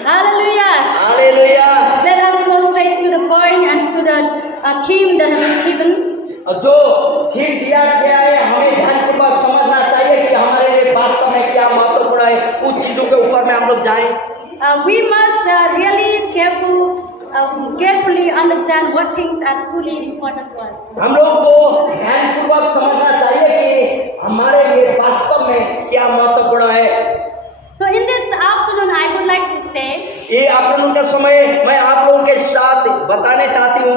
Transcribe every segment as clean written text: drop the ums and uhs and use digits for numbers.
Hallelujah. Hallelujah. Let us go straight to the point and to the theme that has been given. जो theme दिया गया है हमें ध्यानपूर्वक समझना चाहिए कि हमारे लिए वास्तव में क्या महत्वपूर्ण है, उस चीजों के ऊपर में हम लोग जाएं। We must really carefully understand what things are truly important to us. हम लोग को ध्यानपूर्वक समझना चाहिए कि हमारे लिए वास्तव में क्या महत्वपूर्ण है। So in this afternoon, I would like to say, ये आफ्टरनून का समय मैं आप लोगों के साथ बताने चाहती हूँ,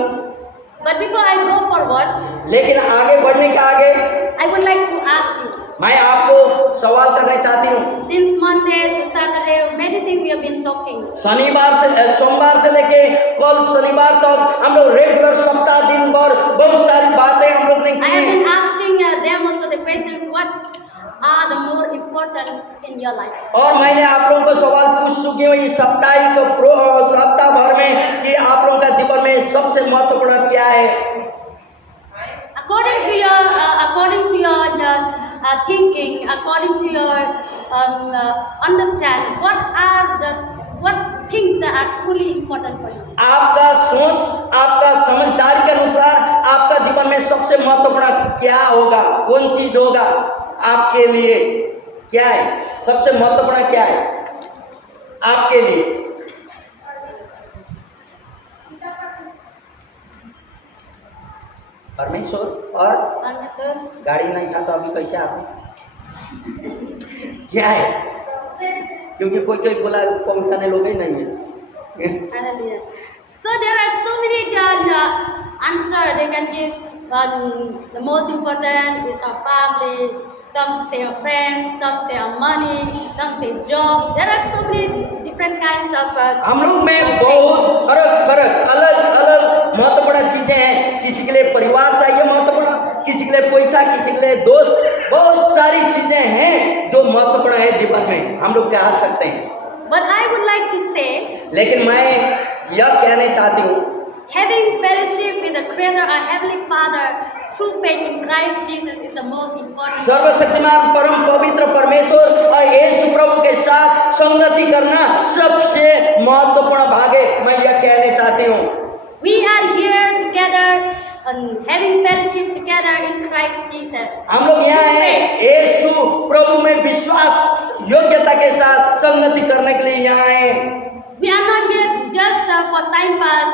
but before I go forward, लेकिन आगे बढ़ने के आगे I would like to ask you. मैं आपको सवाल करना चाहती हूँ। Since Monday to Saturday, many things we have been talking. सोमवार से लेके कल शनिवार तक हम लोग रेगुलर सप्ताह दिन भर बहुत सारी बातें हम लोग ने I have की। been asking them also the questions, what are the more important in your life? और मैंने आप लोगों को सवाल पूछ चुकी हूँ इस सप्ताह भर में कि आप लोगों का जीवन में सबसे महत्वपूर्ण क्या है। According to your thinking, according to your understand, what things that are truly important for you? आपका सोच, आपका समझदारी के अनुसार आपका जीवन में सबसे महत्वपूर्ण क्या होगा, कौन चीज होगा आपके लिए, क्या है सबसे महत्वपूर्ण, क्या है आपके लिए। परमेश्वर और गाड़ी नहीं था तो अभी कैसे आते क्या है, क्योंकि कोई बोला पहुंचाने लोग ही नहीं है। Hallelujah. So there are so many answers they can give. The most important is our family. Some say our friends, some say our money, some say job. There are so many different kinds of. हम लोग में बहुत फर्क अलग महत्वपूर्ण चीजें हैं। किसी के लिए परिवार चाहिए महत्वपूर्ण, किसी के लिए पैसा, किसी के लिए दोस्त, बहुत सारी चीजें हैं जो महत्वपूर्ण है जीवन में, हम लोग कह सकते हैं। But I would like to say, लेकिन मैं यह कहने चाहती हूँ, having fellowship with the Creator, our Heavenly Father, through faith in Christ Jesus is the most important. सर्वशक्तिमान परम पवित्र परमेश्वर और यीशु प्रभु के साथ संगति करना सबसे महत्वपूर्ण भाग है, मैं यह कहने चाहती हूँ। We are here together and having fellowship together in Christ Jesus. हम लोग यहाँ हैं यीशु प्रभु में विश्वास योग्यता के साथ संगति करने के लिए यहाँ हैं। We are not here just for time pass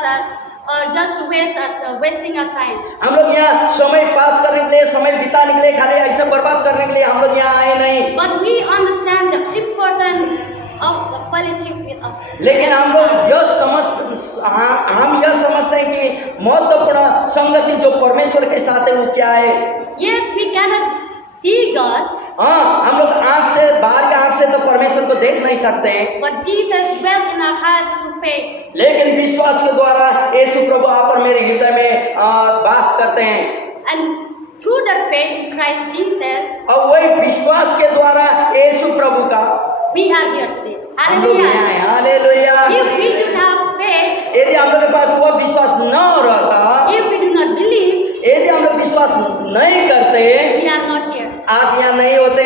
or just to wasting our time. हम लोग यहाँ समय पास करने के लिए, समय बिताने के लिए, खाली ऐसे बर्बाद करने के लिए हम लोग यहाँ आए नहीं। But we understand the importance of the fellowship with us. लेकिन हम यह समझते हैं कि महत्वपूर्ण संगति जो परमेश्वर के साथ है वो क्या है। Yes, we cannot see God. हाँ, हम लोग बाहर के आँख से तो परमेश्वर को देख नहीं सकते हैं, But Jesus dwells in our hearts through faith. लेकिन विश्वास के द्वारा यीशु प्रभु आप और मेरे हृदय में वास करते हैं। And through that faith in Christ Jesus, और वही विश्वास के द्वारा यीशु प्रभु का we are here today. हम लोग यहाँ हैं। Hallelujah. If we do not have faith, यदि हम लोग के पास वो विश्वास न रहता, if we do not believe, यदि हम लोग विश्वास नहीं करते, we are not here. आज यहाँ नहीं होते।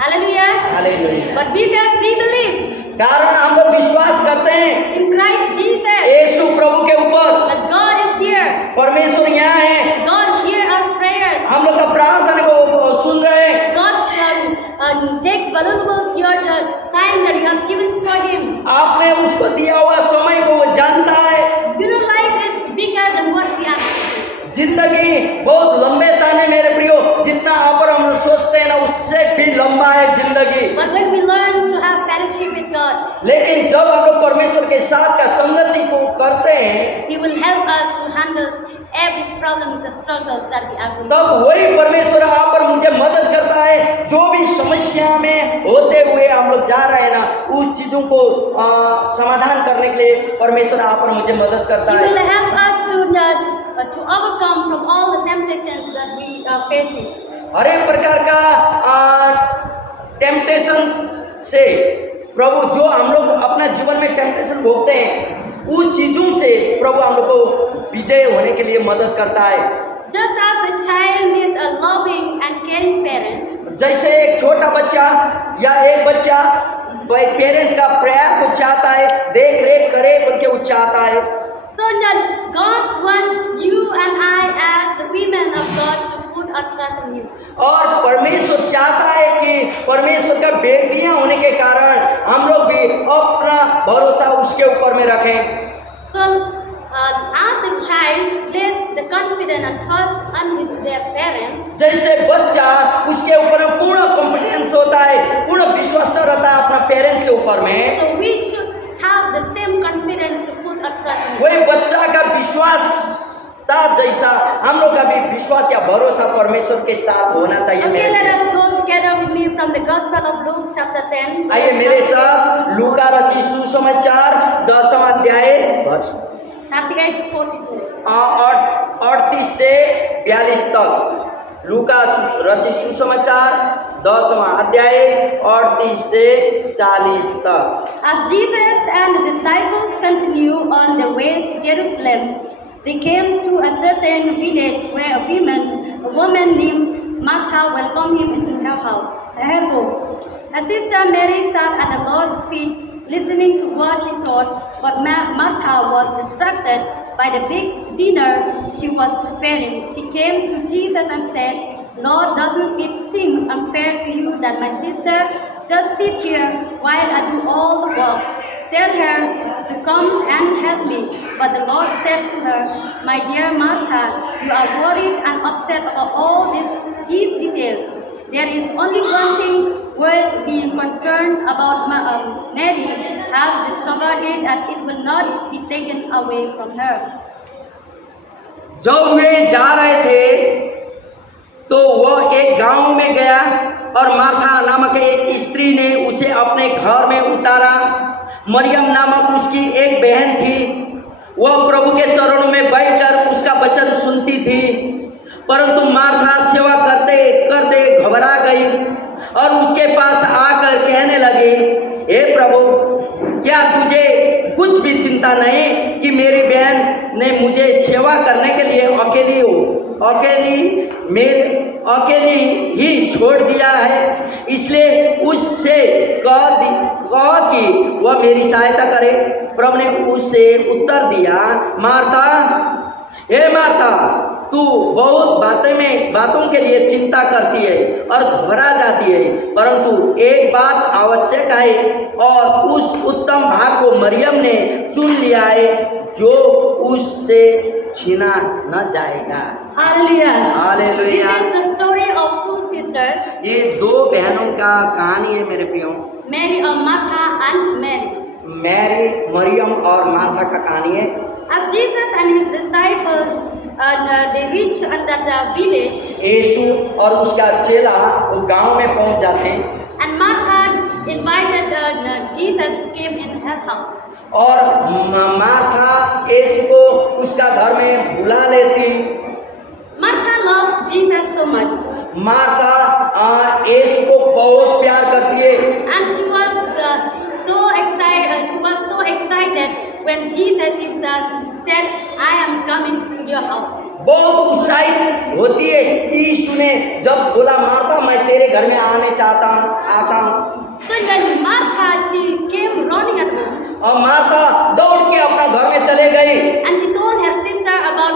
Hallelujah. Hallelujah. But because we believe कारण हम लोग विश्वास करते हैं in Christ Jesus, यीशु प्रभु के ऊपर, that God is here. परमेश्वर यहाँ है, God hear our prayers. हम लोग का प्रार्थना को सुन रहे हैं। God takes valuable your time that you have given for Him. आपने उसको दिया हुआ समय को वो जानता है। You know, life is bigger than what we are. जिंदगी बहुत लंबे ताने मेरे प्रियो, जितना पर हम सोचते हैं ना उससे भी लंबा है जिंदगी। But when we learn to have fellowship with God, लेकिन जब हम लोग परमेश्वर के साथ का संगति को करते हैं, He will help us to handle every problem, the struggles that we are going through. तब वही परमेश्वर आप और मुझे मदद करता है। जो भी समस्या में होते हुए हम लोग जा रहे हैं ना, उस चीजों को समाधान करने के लिए परमेश्वर आप और मुझे मदद करता He है। will help us to overcome from all the temptations that we are facing. हर एक प्रकार का टेम्पटेशन से प्रभु, जो हम लोग अपना जीवन में टेम्पटेशन भोगते हैं, उन चीजों से प्रभु हम लोग को विजय होने के लिए मदद करता है। Just as a child needs a loving and caring parent, जैसे एक छोटा बच्चा या एक बच्चा पेरेंट्स का प्यार को चाहता है। So that God wants you and I as the women of God to put our trust in Him. और परमेश्वर चाहता है कि परमेश्वर का बेटियां होने के कारण हम लोग भी अपना भरोसा उसके ऊपर में रखें। So, as a child, place the confidence and trust on their parents. जैसे बच्चा उसके ऊपर में पूर्ण कॉन्फिडेंस होता है, पूर्ण विश्वास रहता है अपना पेरेंट्स के ऊपर में, So we should have the same confidence to put our trust in Him. वही बच्चा का विश्वास था जैसा हम लोग का भी विश्वास या भरोसा परमेश्वर के साथ होना चाहिए। Okay, let us go together with me from the Gospel of Luke, chapter 10. आइए मेरे साथ लूका रचित सुसमाचार 10वां अध्याय 38 to 42. 38 से 42 तक। लूका रचित सुसमाचार 10वां अध्याय 38 से 40 तक। As Jesus and the disciples continued on the way to Jerusalem, they came to a certain village where a woman named Martha welcomed him into her house. Her home. Her sister Mary sat at the Lord's feet, listening to what he taught, but Martha was distracted by the big dinner she was preparing. She came to Jesus and said, Lord, doesn't it seem unfair to you that my sister just sit here while I do all the work? Tell her to come and help me. But the Lord said to her, my dear Martha, you are worried and upset about all these details. There is only one thing worth being concerned about. Mary has discovered it and it will not be taken away from her. जब वे जा रहे थे तो वह एक गांव में गया और मार्था नामक एक स्त्री ने उसे अपने घर में उतारा। मरियम नामक उसकी एक बहन थी, वह प्रभु के चरणों में बैठकर उसका वचन सुनती थी, परंतु मार्था सेवा करते करते घबरा गई और उसके पास आकर कहने लगी, हे प्रभु, क्या तुझे कुछ भी चिंता नहीं कि मेरी बहन ने मुझे सेवा करने के लिए अकेली ही छोड़ दिया है, इसलिए उससे कह कि वह मेरी सहायता करे। प्रभु ने उससे उत्तर दिया, मार्था, हे मार्था, तू बहुत बातों के लिए चिंता करती है और घबरा जाती है, परंतु एक बात आवश्यक है और उस उत्तम भाग को मरियम ने चुन लिया है जो उससे छीना न जाएगा। Hallelujah. Hallelujah. This is the story of two sisters, ये दो बहनों का कहानी है मेरे प्रियो। Mary or Martha and Mary. Maryam और मार्था का कहानी है। As Jesus and his disciples they reach that village, यीशु और उसका चेला वो गांव में पहुंच जाते हैं and Martha invited Jesus to come in her house. और मार्था यीशु को उसका घर में बुला लेती। Martha loves Jesus so much, Martha यीशु को बहुत प्यार करती है and she was so excited. She was so excited when Jesus said, "I am coming to your house." बहुत उत्साहित होती है यीशु ने जब बोला, मार्था, मैं तेरे घर में आता हूँ। So then Martha, she came running at home, और मार्था दौड़ के अपना घर में चले गई and she told her sister about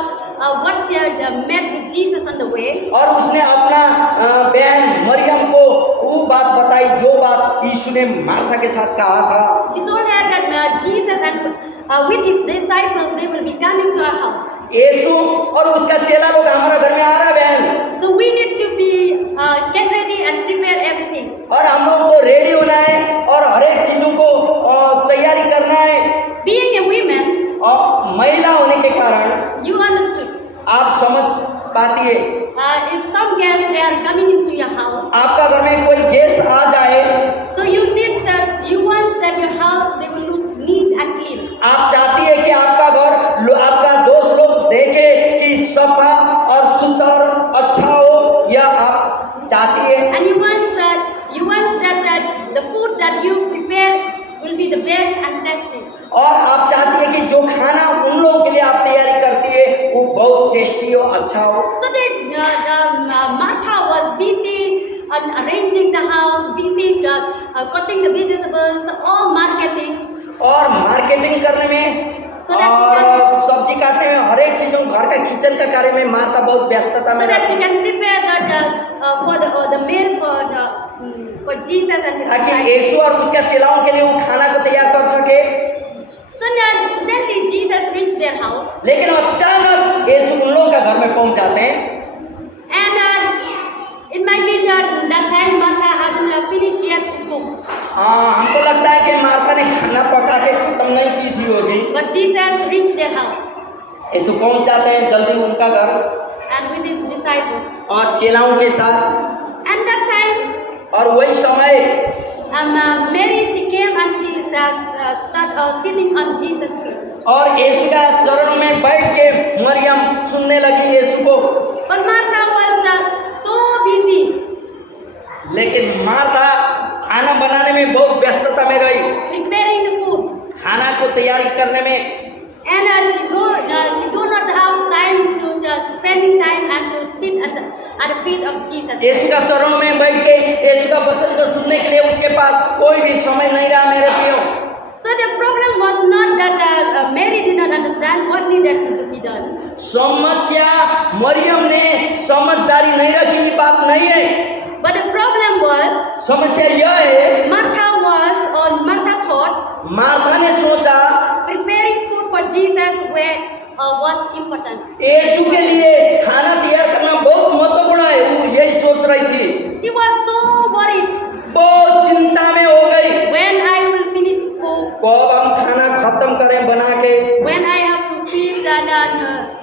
what she had met with Jesus on the way. और उसने अपना बहन मरियम को वो बात बताई जो बात यीशु ने मार्था के साथ कहा था। She told her that Jesus and with his disciples they will be coming to our house. यीशु और उसका चेला लोग हमारा घर में आ रहा है बहन, So we need to be get ready and prepare everything. और हम लोग को रेडी होना है और हर एक चीजों को तैयारी करना है। Being a woman, और महिला होने के कारण you understood. आप समझ पाती है, If some guests they are coming into your house, आपका घर में कोई गेस्ट आ जाए, so you want that your house they will look neat and clean. आप चाहती है कि आपका घर आपका दोस्त लोग देखे कि सफा और सुंदर अच्छा हो, या आप चाहती है And you want that the food that you prepare will be the best and tasty. और आप चाहती है कि जो खाना उन लोगों के लिए आप तैयारी करती है वो बहुत टेस्टी हो, अच्छा हो। So that Martha was busy arranging the house, busy cutting the vegetables, all marketing. और मार्केटिंग करने में, का किचन का कार्य में मार्था बहुत व्यस्तता में so that she रहती, can prepare the meal for Jesus and his ताकि disciples. यीशु और उसके चेलाओं के लिए वो खाना को तैयार कर सके। So now suddenly Jesus reached their house, लेकिन अचानक यीशु उन लोगों का घर में पहुंच जाते हैं, and it might be that time Martha hadn't finished yet to cook, हमको लगता है कि मार्था ने खाना पका के खत्म नहीं की थी होगी। but Jesus reached their house यीशु पहुंच जाते हैं जल्दी उनका घर and with his disciples. और चेलाओं के साथ, And that time, और वही समय Mary, she came and she started sitting on Jesus' feet. और यीशु का चरणों में बैठ के मरियम सुनने लगी यीशु को। But Martha was so busy लेकिन मार्था खाना बनाने में बहुत व्यस्तता में रही, preparing the food, खाना को तैयारी करने में, and she do not have time to spending time and to sit at the feet of Jesus. यीशु का चरणों में बैठ के यीशु का वचन को सुनने के लिए उसके पास कोई भी समय नहीं रहा मेरे प्रियो। So the problem was not that Mary did not understand what needed to be done. समस्या मरियम ने समझदारी नहीं रखी, ये बात नहीं है। But the problem was समस्या यह है, Martha thought मार्था ने सोचा preparing food for Jesus was important. यीशु के लिए खाना तैयार करना बहुत महत्वपूर्ण है, वो यही सोच रही थी। She was so worried. बहुत चिंता में हो गई, When I will finish to cook, कब हम खाना खत्म करें बना के, when I have to feed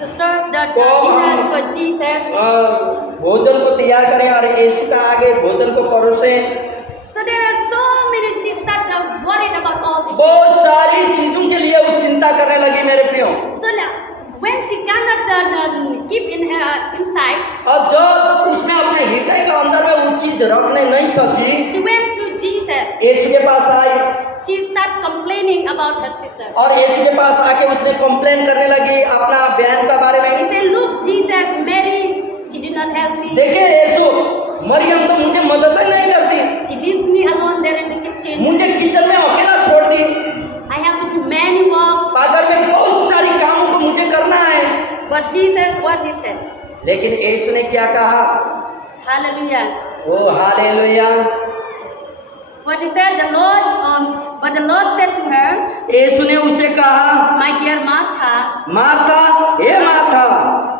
to serve the कब dinners हम for Jesus. भोजन को तैयार करें और यीशु का आगे भोजन को परोसें। So there are so many, she started worried about all this. बहुत सारी चीजों के लिए वो चिंता करने लगी मेरे प्रियो। So now, when she cannot keep in her inside, और जब उसने अपने हृदय के अंदर में वो चीज रखने नहीं सकी, she went to Jesus. यीशु के पास आई She started complaining about her sister. और यीशु के पास आके उसने कंप्लेन करने लगी अपना बहन के बारे She में। said, "Look, Jesus, Mary, she did not help me. देखिए यीशु, मरियम तो मुझे मदद ही नहीं करती, She leaves me alone there in the kitchen. मुझे किचन में अकेला छोड़ दी, I have to do many work." अगर में बहुत सारी कामों को मुझे करना है। But Jesus, what he said? लेकिन यीशु ने क्या कहा? Hallelujah. ओ hallelujah. What he said, but the Lord said to her, यीशु ने उसे कहा, "My dear Martha, मार्था, हे Martha,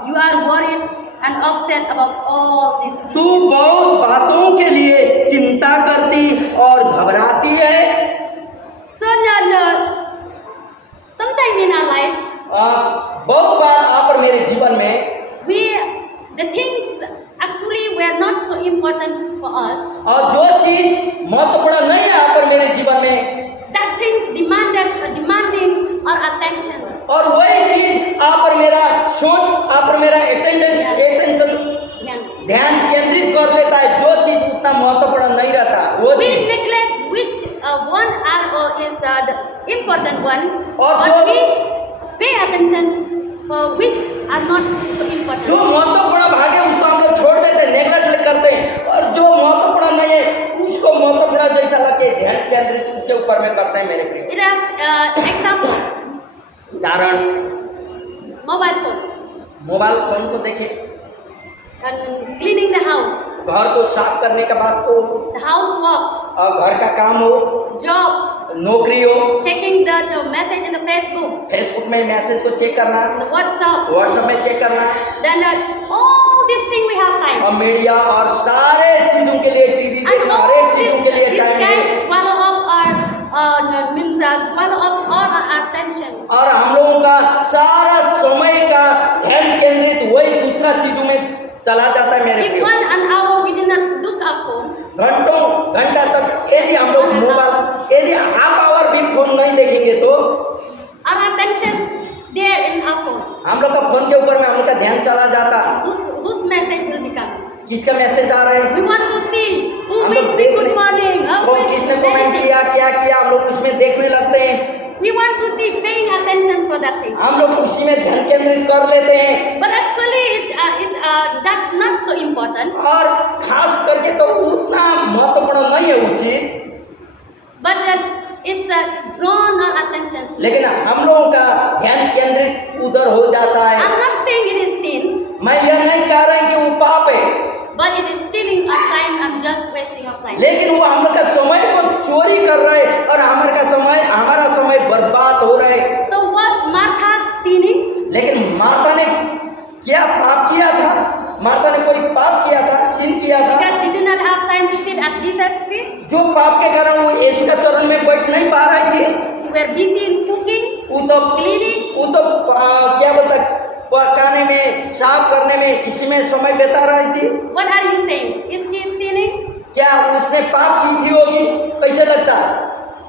you are worried and upset about all this. तू बहुत बातों के लिए चिंता करती और घबराती है। So now, sometime in our life, बहुत बार आप और मेरे जीवन में the things actually were not so important for us. और जो चीज महत्वपूर्ण नहीं है आप और मेरे जीवन में, That things demanding our attention. और वही चीज आप और मेरा सोच, आप और मेरा अटेंशन Yeah. ध्यान केंद्रित कर लेता है, जो चीज उतना महत्वपूर्ण नहीं रहता वो We चीज। neglect which one is the important one, और but जो- we pay attention for which are not so जो important. महत्वपूर्ण भाग है उसको हम लोग छोड़ देते हैं, नेग्लेक्ट करते हैं, और जो महत्वपूर्ण नहीं है उसको महत्वपूर्ण जैसा लगते ध्यान केंद्रित उसके ऊपर में करते हैं मेरे प्रिय। It has example, उदाहरण, mobile phone, मोबाइल फोन को देखें, and cleaning the house, घर को साफ करने का बात हो, the housework, और घर का काम हो, job, नौकरी हो, checking the message in the Facebook, Facebook में मैसेज को चेक करना, the WhatsApp, व्हाट्सएप में चेक करना, then all these things we have time. और मीडिया और सारे चीजों के लिए टीवी And देखना, हर all एक चीजों के लिए this टाइम है। can swallow up all our attention. और हम लोगों का सारा समय का ध्यान केंद्रित वही दूसरा चीजों में चला जाता है मेरे If प्रिय। 1 hour we did not look our phone, घंटा तक यदि हम लोग मोबाइल, यदि हाफ आवर भी फोन नहीं देखेंगे तो our attention there in our phone. हम लोग का फोन के ऊपर में हम लोग का ध्यान चला जाता। Whose message will become? किसका मैसेज आ रहा है, We want to see who हम wished लोग me देख good morning. How कौन wished किसने me कमेंट anything. किया, क्या किया, हम लोग उसमें देखने लगते हैं। We want to see, paying attention for that thing. हम लोग उसी में ध्यान केंद्रित कर लेते हैं, But actually, that's not so important. और खास करके तो उतना महत्वपूर्ण नहीं है वो चीज, But it's drawn our attention. लेकिन हम लोगों का ध्यान केंद्रित उधर हो जाता है। I'm not saying it is मैं यह नहीं कह रहा कि वो पाप है, but it is stealing our time and just wasting our time. लेकिन वो हमारे समय को चोरी कर रहे और हमारा समय बर्बाद हो रहा है। So was Martha sinning? लेकिन मार्था ने क्या पाप किया था? मार्था ने कोई पाप किया था, सिन किया था? Because she did not have time to sit at Jesus' feet. जो पाप के कारण वो यीशु का चरण में बैठ नहीं पा रही थी, She were busy in cooking, वो तो cleaning. क्या बोलता, पकाने में, साफ करने में, इसमें समय बिता रही थी। What are you saying? Is she sinning? क्या उसने पाप की थी होगी? कैसे लगता?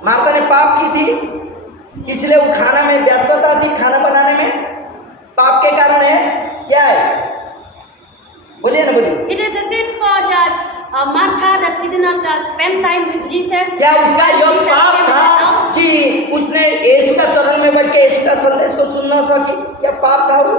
मार्था ने पाप की थी, इसलिए वो खाना में व्यस्तता थी, खाना बनाने में पाप के कारण है। क्या है? बोलिए ना, बोलिए। It is a sin for that Martha that she did not spend time with Jesus. क्या उसका यह पाप था कि उसने यीशु का चरण में बैठ के यीशु का संदेश को सुन न सकी? क्या पाप था वो?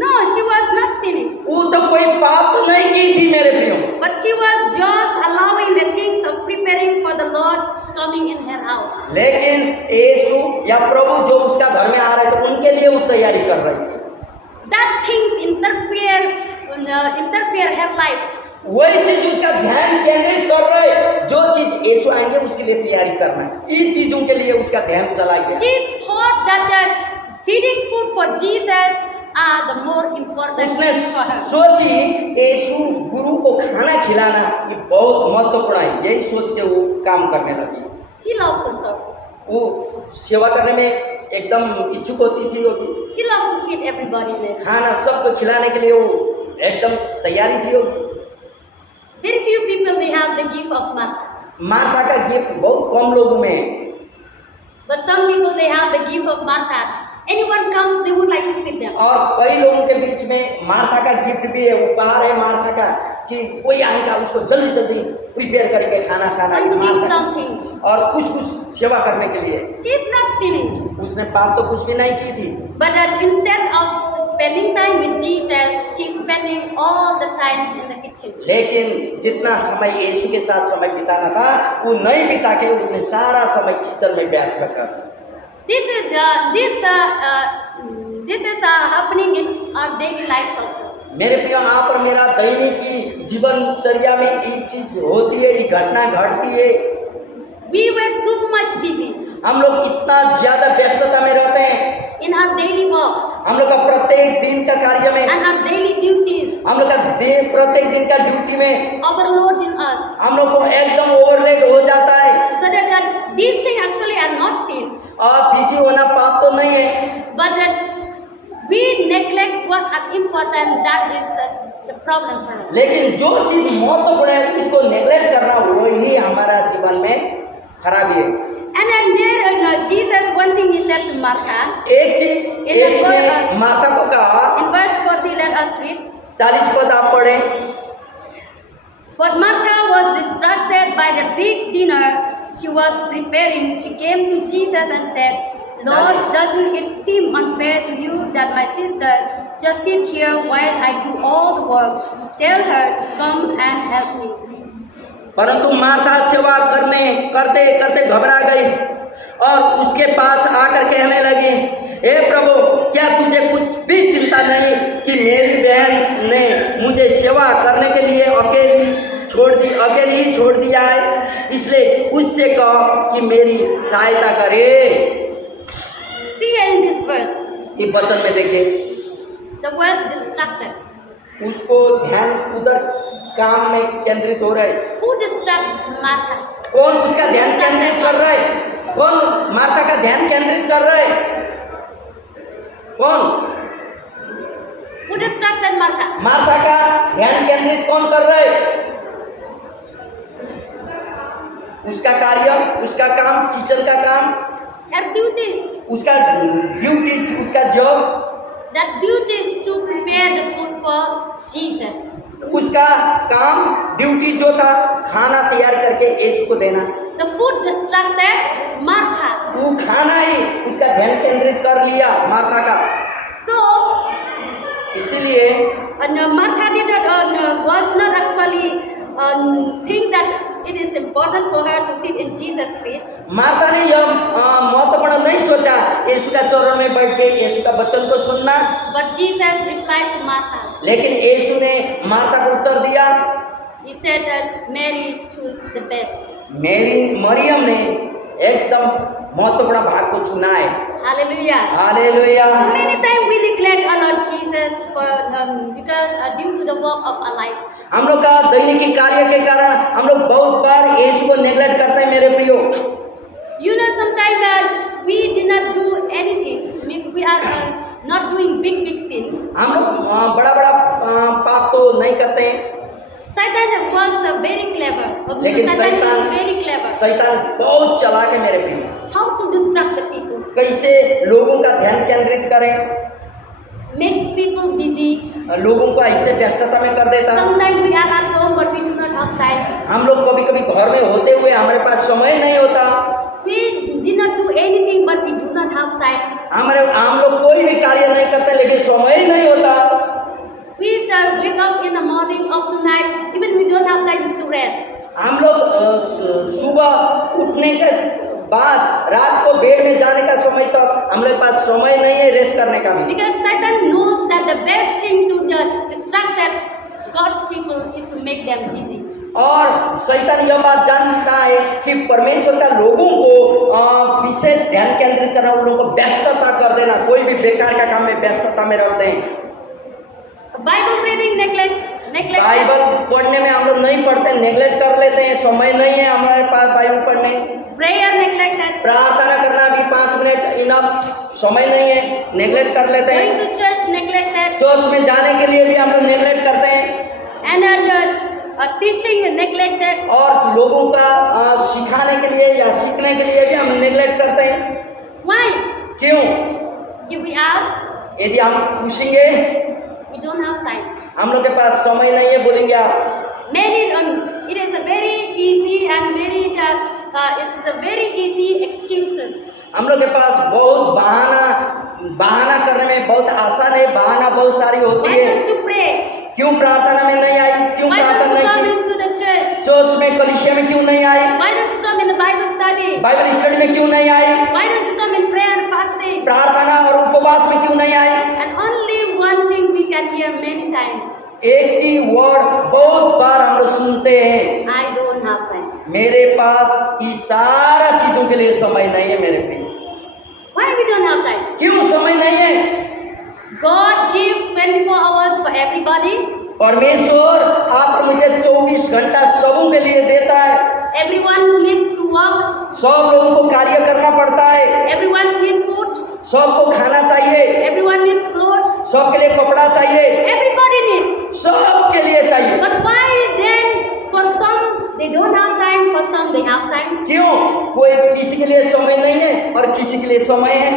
No, she was not sinning. वो तो कोई पाप तो नहीं की थी मेरे प्रियो, But she was just allowing the things of preparing for the Lord coming in her house. लेकिन यीशु या प्रभु जो उसका घर में आ रहे थे उनके लिए वो तैयारी कर रही थी। That things interfere her life. वही चीज उसका ध्यान केंद्रित कर रहे, जो चीज यीशु आएंगे उसके लिए तैयारी करना है, इन चीजों के लिए उसका ध्यान चला गया। She thought that the feeding food for Jesus are the more important उसने thing for her. सोची यीशु गुरु को खाना खिलाना ये बहुत महत्वपूर्ण है, यही सोच के वो काम करने लगी। She loved to serve. वो सेवा करने में एकदम इच्छुक होती थी होगी, She loved to feed everybody there. खाना सबको खिलाने के लिए वो एकदम तैयारी थी होगी। Very few people they have the gift of Martha. Martha का गिफ्ट बहुत कम लोगों में है, But some people they have the gift of Martha. Anyone comes, they would like to feed them. और कई लोगों के बीच में मार्था का गिफ्ट भी है, उपहार है मार्था का कि कोई आएगा उसको जल्दी जल्दी प्रिपेयर करके खाना साना Want to give Martha, something. और कुछ सेवा करने के लिए। She is not sinning. उसने पाप तो कुछ भी नहीं की थी, But instead of spending time with Jesus, she's spending all the time in the kitchen. लेकिन जितना समय यीशु के साथ समय बिताना था वो नहीं बिता के उसने सारा समय किचन में व्यर्थ कर। This is happening in our daily lives also. मेरे प्रिय, आप और मेरा दैनिक जीवनचर्या में ये चीज होती है, ये घटना घटती है। We were too much busy हम लोग इतना ज्यादा व्यस्तता में रहते हैं, in our daily work हम लोग का प्रत्येक दिन का कार्य में, and our daily duties हम लोग का प्रत्येक दिन का ड्यूटी में overload in us. हम लोग को एकदम ओवरलोड हो जाता है। So that these things actually are not sin, और बिजी होना पाप तो नहीं है, but that we neglect what are important. That is the problem for us. लेकिन जो चीज महत्वपूर्ण है उसको नेग्लेक्ट करना वही हमारा जीवन में खराबी है। And then there Jesus, one thing he said to Martha एक चीज इसने मार्था को कहा, in verse 40, let us read. 40 पद आप पढ़ें। But Martha was distracted by the big dinner she was preparing. She came to Jesus and said, Lord, doesn't it seem unfair to you that my sister just sit here while I do all the work? Tell her to come and help me. परंतु Martha सेवा करते करते घबरा गई और उसके पास आकर कहने लगी, हे प्रभु, क्या तुझे कुछ भी चिंता नहीं कि मेरी बहन ने मुझे सेवा करने के लिए अकेली ही छोड़ दिया है, इसलिए उससे कहो कि मेरी सहायता करे। See in this verse, ये वचन में देखिए, the word distracted. उसको ध्यान उधर काम में केंद्रित हो रहा है। Who distracted Martha? कौन उसका ध्यान केंद्रित कर रहा है? कौन मार्था का ध्यान केंद्रित कर रहा है? कौन? Who distracted Martha? मार्था का ध्यान केंद्रित कौन कर रहा है? उसका कार्य, उसका काम, किचन का काम, Her duties. उसका ड्यूटी, उसका job, That duties to prepare the food for Jesus. उसका काम ड्यूटी जो था खाना तैयार करके यीशु को देना। The food distracted Martha. वो खाना ही उसका ध्यान केंद्रित कर लिया मार्था का। So, इसीलिए Martha did not, was not actually think that it is important for her to sit in Jesus' feet. Martha ने यह महत्वपूर्ण नहीं सोचा यीशु का चरणों में बैठ के यीशु का वचन को सुनना। But Jesus replied to Martha. लेकिन यीशु ने मार्था को उत्तर दिया, He said that Mary chose the best. Maryam ने एकदम महत्वपूर्ण भाग को चुना है। Hallelujah. Hallelujah. So many times we neglect our Lord Jesus because due to the work of our life. हम लोग का दैनिक कार्य के कारण हम लोग बहुत बार यीशु को नेग्लेक्ट करते हैं मेरे प्रियो। You know, sometimes we did not do anything. We are not doing big sin. हम लोग बड़ा बड़ा पाप तो नहीं करते हैं, Satan was very clever. लेकिन Satan is very clever. शैतान बहुत चालाक है मेरे प्रियो। How to distract the people, कैसे लोगों का ध्यान केंद्रित करें, make people busy. लोगों को ऐसे व्यस्तता में कर देता है। Sometimes we are at home but we do not have time. हम लोग कभी कभी घर में होते हुए हमारे पास समय नहीं होता, We did not do anything but we do not have time. हम लोग कोई भी कार्य नहीं करते लेकिन समय ही नहीं होता। We wake up in the morning up to night, even we don't have time to rest. हम लोग सुबह उठने के बाद रात को बेड में जाने का समय तक हमारे पास समय नहीं है रेस्ट करने का भी। Because Satan knows that the best thing to distract that God's people is to make them busy. और शैतान यह बात जानता है कि परमेश्वर का लोगों को विशेष ध्यान केंद्रित करना, उन लोगों को व्यस्तता कर देना, कोई भी बेकार का काम में व्यस्तता में रखते हैं। Bible reading neglect. बाइबल पढ़ने में हम लोग नहीं पढ़ते, नेग्लेक्ट कर लेते हैं, समय नहीं है हमारे पास बाइबल पढ़ने। Prayer neglected. प्रार्थना करना भी 5 मिनट इनफ, समय नहीं है, नेग्लेक्ट कर लेते Going हैं। to church neglected. चर्च में जाने के लिए भी हम लोग नेग्लेक्ट करते हैं, And teaching neglected. और लोगों का सिखाने के लिए या सीखने के लिए भी हम नेग्लेक्ट करते हैं। Why? क्यों? If we ask, यदि हम पूछेंगे, we don't have time. हम लोग के पास समय नहीं है, बोलेंगे आप। It is a very easy and it's a very easy excuses. हम लोग के पास बहुत बहाना करने में बहुत आसान है, बहाना बहुत सारी होती Why है। don't you pray? क्यों प्रार्थना में नहीं आई, क्यों Why प्रार्थना don't you come नहीं की, into the church? चर्च में कलीसिया में क्यों नहीं आई, Why don't you come in the Bible study? Bible study में क्यों नहीं आई, Why don't you come in prayer and fasting? प्रार्थना और उपवास में क्यों नहीं आई। And only one thing we can hear many times. एक ही वर्ड बहुत बार हम लोग सुनते हैं, I don't have time. मेरे पास ये सारा चीजों के लिए समय नहीं है मेरे पे। Why we don't have time? क्यों समय नहीं है? God gives 24 hours for everybody. परमेश्वर आप मुझे 24 घंटा सबों के लिए देता है। Everyone needs to work. सब लोगों को कार्य करना पड़ता है, Everyone needs food. सबको खाना चाहिए, Everyone needs clothes. सबके लिए कपड़ा चाहिए, Everybody needs. सबके लिए चाहिए। But why then for some they don't have time, for some they have time? क्यों? कोई किसी के लिए समय नहीं है और किसी के लिए समय है।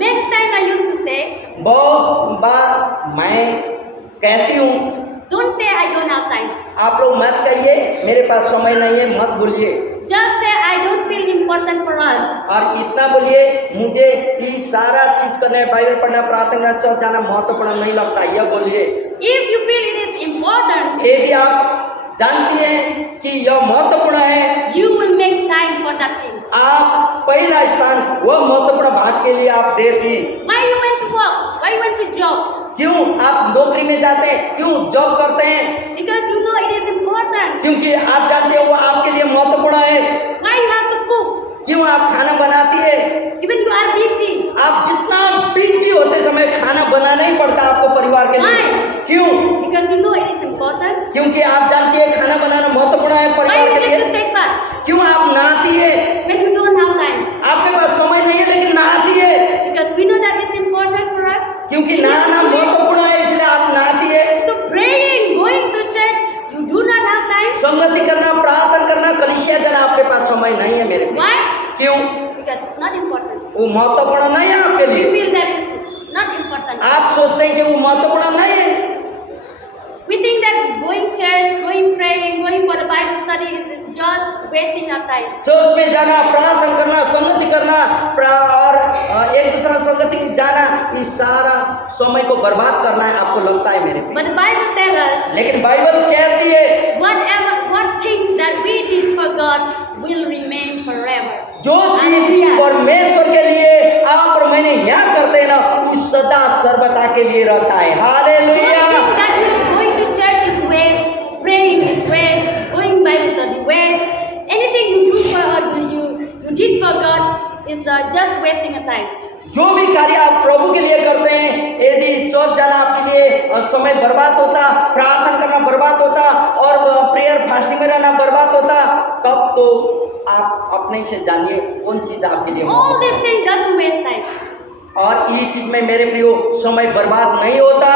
Many times I used to say, बहुत बार मैं कहती हूँ, don't say I don't have time. आप लोग मत कहिए मेरे पास समय नहीं है, मत बोलिए, Just say I don't feel important for us. और इतना बोलिए मुझे ये सारा चीज करना है, बाइबल पढ़ना, प्रार्थना करना, चर्च जाना महत्वपूर्ण नहीं लगता, यह बोलिए। If you feel it is important, यदि आप जानती हैं कि यह महत्वपूर्ण है, you will make time for that thing. आप पहला स्थान वह महत्वपूर्ण भाग के लिए आप देती। Why you went to work? Why you went to job? क्यों आप नौकरी में जाते हैं, क्यों जॉब करते हैं? Because you know it is important. क्योंकि आप जानते हैं वो आपके लिए महत्वपूर्ण है। Why you have to cook? क्यों आप खाना बनाती है? Even you are busy. आप जितना बिजी होते समय खाना बनाना ही पड़ता है आपको परिवार के लिए। Why? क्यों? Because you know it is important. क्योंकि आप जानती है खाना बनाना महत्वपूर्ण है Why परिवार you के need to लिए। take bath? क्यों आप नहाती है? When you don't have time. आपके पास समय नहीं है लेकिन नहाती है, Because we know that it's important for us. क्योंकि नहाना महत्वपूर्ण है इसलिए आप नहाती है। So praying, going to church, you do not have time. संगति करना, प्रार्थना करना, कलीसिया जाना आपके पास समय नहीं है मेरे लिए। Why? क्यों? Because it's not important. वो महत्वपूर्ण नहीं है आपके You लिए। feel that it's not important. आप सोचते हैं कि वो महत्वपूर्ण नहीं है। We think that going church, going praying, going for the Bible study is just wasting our time. Church में जाना, प्रार्थना करना, संगति करना और एक दूसरा संगति में जाना, ये सारा समय को बर्बाद करना है आपको लगता है मेरे पे। But the Bible tells us, लेकिन बाइबल कहती है what things that we did for God will remain forever. जो चीज परमेश्वर के लिए आप और मैंने के लिए रहता है। Hallelujah. That you going to church is waste, praying is waste, going Bible study waste. Anything you do for God, you did for God is just wasting a time. जो भी कार्य आप प्रभु के लिए करते हैं, यदि चर्च जाना आपके लिए समय बर्बाद होता, प्रार्थना करना बर्बाद होता और प्रेयर फास्टिंग में रहना बर्बाद होता, तब तो आप अपने से जानिए कौन चीज आपके लिए All these things doesn't waste time. और ये चीज में मेरे प्रियो समय बर्बाद नहीं होता।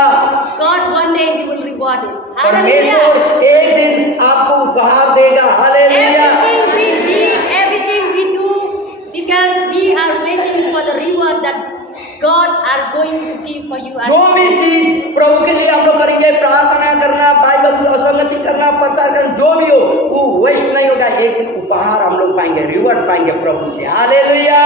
God one day He will reward you. परमेश्वर एक दिन आपको उपहार देगा। Hallelujah. Everything we do, because we are waiting for the reward that God are going to give for you. जो भी चीज प्रभु के लिए हम लोग करेंगे, प्रार्थना करना, बाइबल संगति करना, प्रचार करना, जो भी हो वो वेस्ट नहीं होगा। एक उपहार हम लोग पाएंगे, रिवॉर्ड पाएंगे प्रभु से। Hallelujah.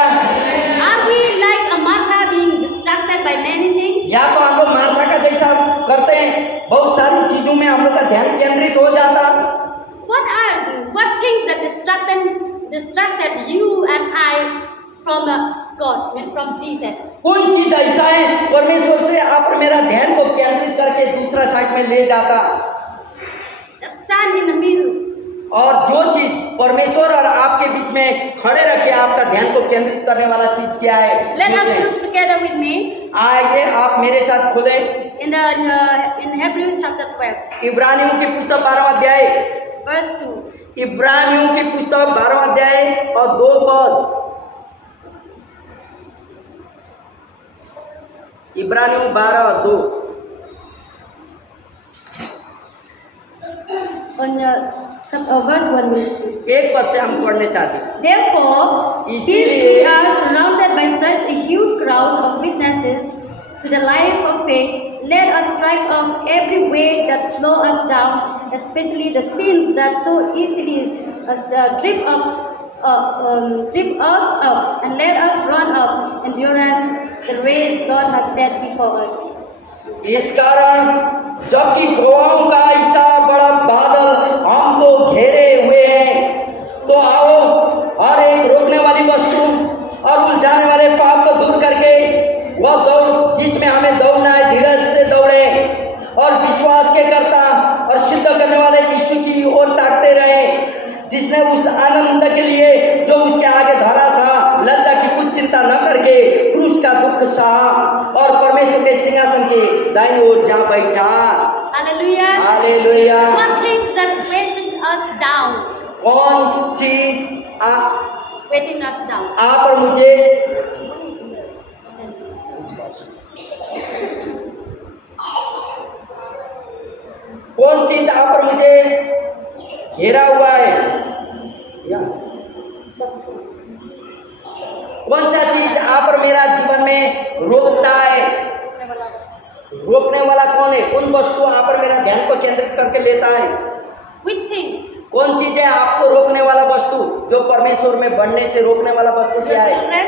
Are we like a Martha being distracted by many things? या तो हम लोग मार्था का जैसा करते हैं, बहुत सारी चीजों में हम लोग का ध्यान केंद्रित हो जाता। What things that distracted you and I from God and from Jesus? कौन चीज ऐसा है परमेश्वर से आप और मेरा ध्यान को केंद्रित करके दूसरा साइड में ले जाता? Just stand in the middle. और जो चीज परमेश्वर और आपके बीच में खड़े रखे आपका ध्यान को केंद्रित करने वाला चीज क्या है? Let us look together with me. आइए आप मेरे साथ खुले in Hebrews chapter 12, इब्रानियों की पुस्तक 12वां अध्याय, verse 2. इब्रानियों की पुस्तक 12वां अध्याय और 2 पद। इब्रानियों 12:2। On verse 1 we'll see. एक पद से हम पढ़ने चाहते हैं। Therefore, since we are surrounded by such a huge crowd of witnesses to the life of faith, let us strike off every weight that slow us down, especially the sins that so easily trip us up, and let us run up endurance the race God has set before us. इस कारण जबकि गवाहों का ऐसा बड़ा बादल हमको घेरे हुए हैं, तो आओ हर एक रोकने वाली वस्तु और उलझाने वाले पाप को दूर करके वह दौड़ जिसमें हमें दौड़ना है, धीरज से दौड़े और विश्वास के करता और सिद्ध करने वाले यीशु की ओर ताकते रहे, जिसने उस आनंद के लिए जो उसके आगे धरा था लज्जा की कुछ चिंता न करके क्रूस का दुख सहा और परमेश्वर के सिंहासन के दाहिनी ओर जा बैठा। Hallelujah. Hallelujah. One thing that weighing us down, कौन चीज weighting us down. आप और मुझे कौन चीज आप और मुझे घेरा हुआ है? कौन सा चीज आप और मेरा जीवन में रोकता है? रोकने वाला कौन है? कौन वस्तु आप और मेरा ध्यान को केंद्रित करके लेता है? Which thing? कौन चीज है आपको रोकने वाला वस्तु? जो परमेश्वर में बढ़ने से रोकने वाला वस्तु Your क्या है? children?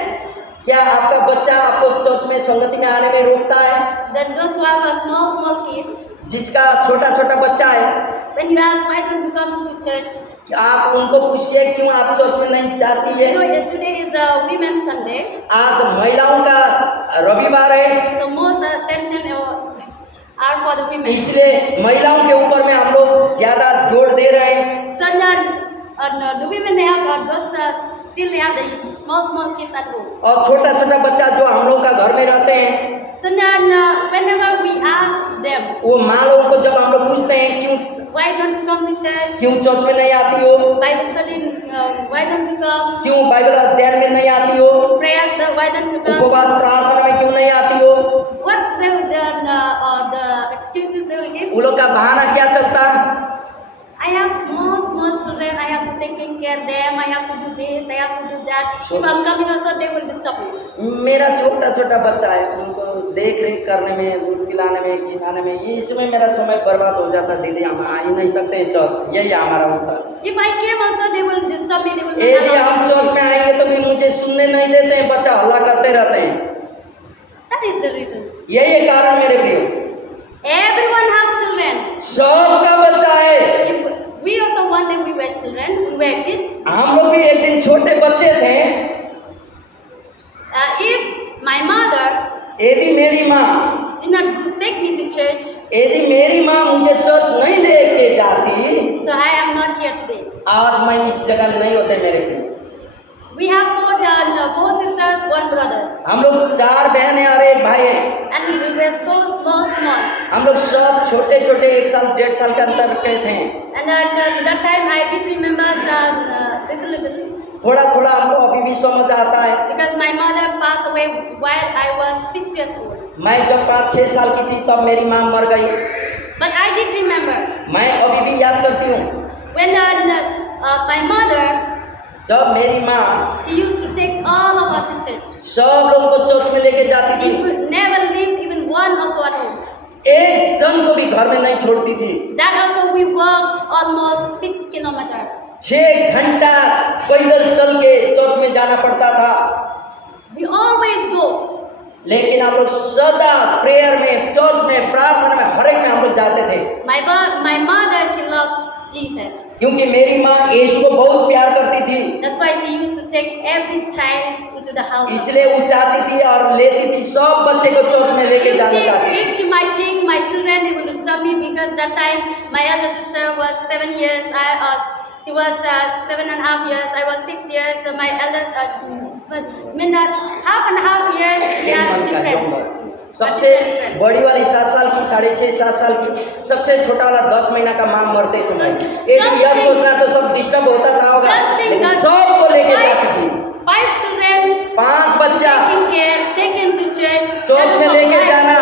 क्या आपका बच्चा आपको चर्च में संगति में आने में रोकता है? That those who have a small kids, जिसका छोटा छोटा बच्चा है, when you ask why don't you come to church, आप उनको पूछिए क्यों आप चर्च में नहीं जाती है? today is the Women's Sunday, आज महिलाओं का रविवार है, so most attention are for the women. इसलिए महिलाओं के ऊपर में हम लोग ज्यादा जोर दे रहे हैं। So the women they have those still they have the small kids at home. और छोटा छोटा बच्चा जो हम लोग का घर में रहते हैं, So now whenever we ask them, वो माँ लोगों को जब हम लोग पूछते हैं क्यों why don't you come to church? क्यों चर्च में नहीं आती हो, Bible study, why don't you come? क्यों बाइबल अध्ययन में नहीं आती हो, Prayers, why don't you come? उपवास प्रार्थना में क्यों नहीं आती हो, What the excuses they will give? उन लोग का बहाना क्या चलता? I have small children. I have to taking care of them. I have to do this. I have to do that. If I'm coming also, they will disturb me. मेरा छोटा छोटा बच्चा है, उनको देख रेख करने में, दूध पिलाने में, खिलाने में, ये इसमें मेरा समय बर्बाद हो जाता। दीदी हम आ ही नहीं सकते हैं चर्च, यही है हमारा उत्तर। If I came also, they will disturb me. They will. यदि हम चर्च में आएंगे तो भी मुझे सुनने नहीं देते हैं, बच्चा हल्ला करते रहते हैं। That is the reason. यही है कारण मेरे प्रियो। Everyone have children. सबका बच्चा है। If we also one day we were children, we were kids. हम लोग भी एक दिन छोटे बच्चे थे। If my mother यदि मेरी माँ did not take me to church, यदि मेरी माँ मुझे चर्च नहीं लेके जाती, so I am not here today. आज मैं इस जगह नहीं होते मेरे प्रिय। We have four sisters, one brother, हम लोग 4 बहनें और 1 भाई हैं। and we were so small. हम लोग सब छोटे छोटे 1 साल 1.5 साल के अंतर के थे। And that time I did remember little थोड़ा थोड़ा हमको अभी भी समझ आता है। because my mother passed away while I was 6 years old. मैं जब 5-6 साल की थी तब मेरी माँ मर गई। But I did remember मैं अभी भी याद करती हूँ when my mother, जब मेरी माँ she used to take all of us to church. सब लोग को चर्च में लेके जाती She थी। would never leave even one of us home. एक जन को भी घर में नहीं छोड़ती थी। That also we walked almost 6 kilometers. 6 घंटा पैदल चल के चर्च में जाना पड़ता था। We always go. लेकिन हम लोग सदा प्रेयर में, चर्च में, प्रार्थना में, हर एक में हम लोग जाते थे। My mother, she loved Jesus. क्योंकि मेरी माँ यीशु को बहुत प्यार करती थी, That's why she used to take every child into the house. इसलिए वो चाहती थी और लेती थी, सब बच्चे को चर्च में लेके जाना चाहती थी। If she might think my children they will stop me because that time my elder sister was 7 years, she was 7.5 years, I was 6 years, so my eldest half and half years we are different. सबसे बड़ी वाली 7 साल की, 6.5 7 साल की, सबसे छोटा वाला 10 महीना का माँ मरते समय एक यह सोचना तो सब डिस्टर्ब होता था होगा, लेकिन सबको लेके जाती थी। 5 children, 5 बच्चा taking care, taken to church, church में लेके जाना,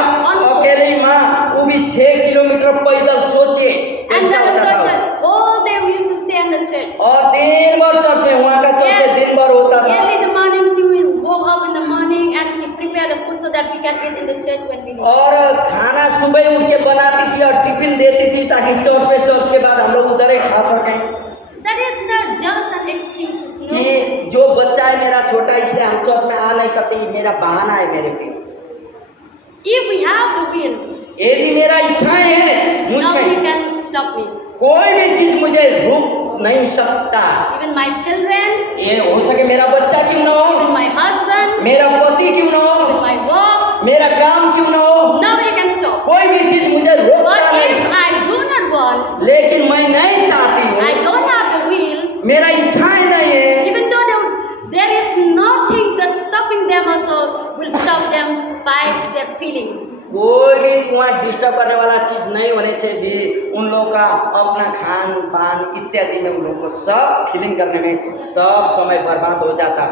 अकेली माँ, वो भी 6 किलोमीटर पैदल, सोचे and कैसा होता था। all day we used to stay in the church. और दिन भर चर्च में, वहाँ का चर्च दिन भर होता था। Early in the morning she will woke up in the morning and she prepare the food so that we can eat in the church when we leave. और खाना सुबह उठ के बनाती थी और टिफिन देती थी ताकि चर्च के बाद हम लोग उधर ही खा सकें। That is not just an excuse, no. कि जो बच्चा है मेरा छोटा, इसलिए हम चर्च में आ नहीं सकते, ये मेरा बहाना है मेरे पे। If we have the will, यदि मेरा इच्छाएं हैं मुझ nobody में, can stop me. कोई भी चीज मुझे रोक नहीं सकता। Even my children, ये हो सके मेरा बच्चा क्यों ना हो, even my husband, मेरा पति क्यों ना हो, even my work, मेरा काम क्यों ना हो, nobody can stop. कोई भी चीज मुझे रोकता But नहीं। if I do not want, लेकिन मैं नहीं चाहती I हूँ, don't have the will, मेरा इच्छाएं नहीं है, even though there is nothing that stopping them also will stop them by their feelings. कोई भी वहाँ डिस्टर्ब करने वाला चीज नहीं होने से भी उन लोगों का अपना खान पान इत्यादि में उन लोगों को सब फीलिंग करने में सब समय बर्बाद हो जाता,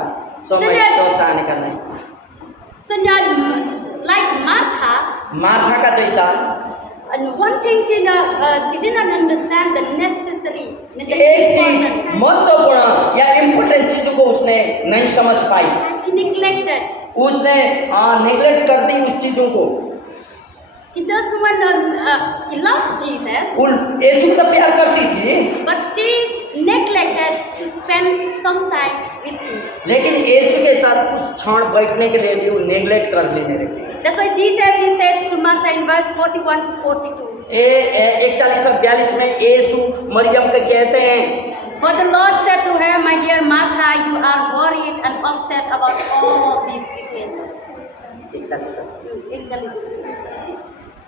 समय चर्च आने का नहीं। So that, like मार्था का जैसा, and one thing she did not understand the necessary, एक चीज महत्वपूर्ण या इम्पोर्टेंट चीजों को उसने नहीं समझ पाई, and she neglected. उसने नेग्लेक्ट कर दी उस चीजों को। She doesn't want she loves Jesus, यीशु को तो प्यार करती थी, but she neglected to spend some time with him. लेकिन यीशु के साथ कुछ क्षण बैठने के लिए भी वो नेग्लेक्ट कर लेने लगी। That's why Jesus he says to Martha in verse 41 to 42. 41 और 42 में यीशु मरियम को कहते हैं, But the Lord said to her, my dear Martha, you are worried and upset about all these details. 41.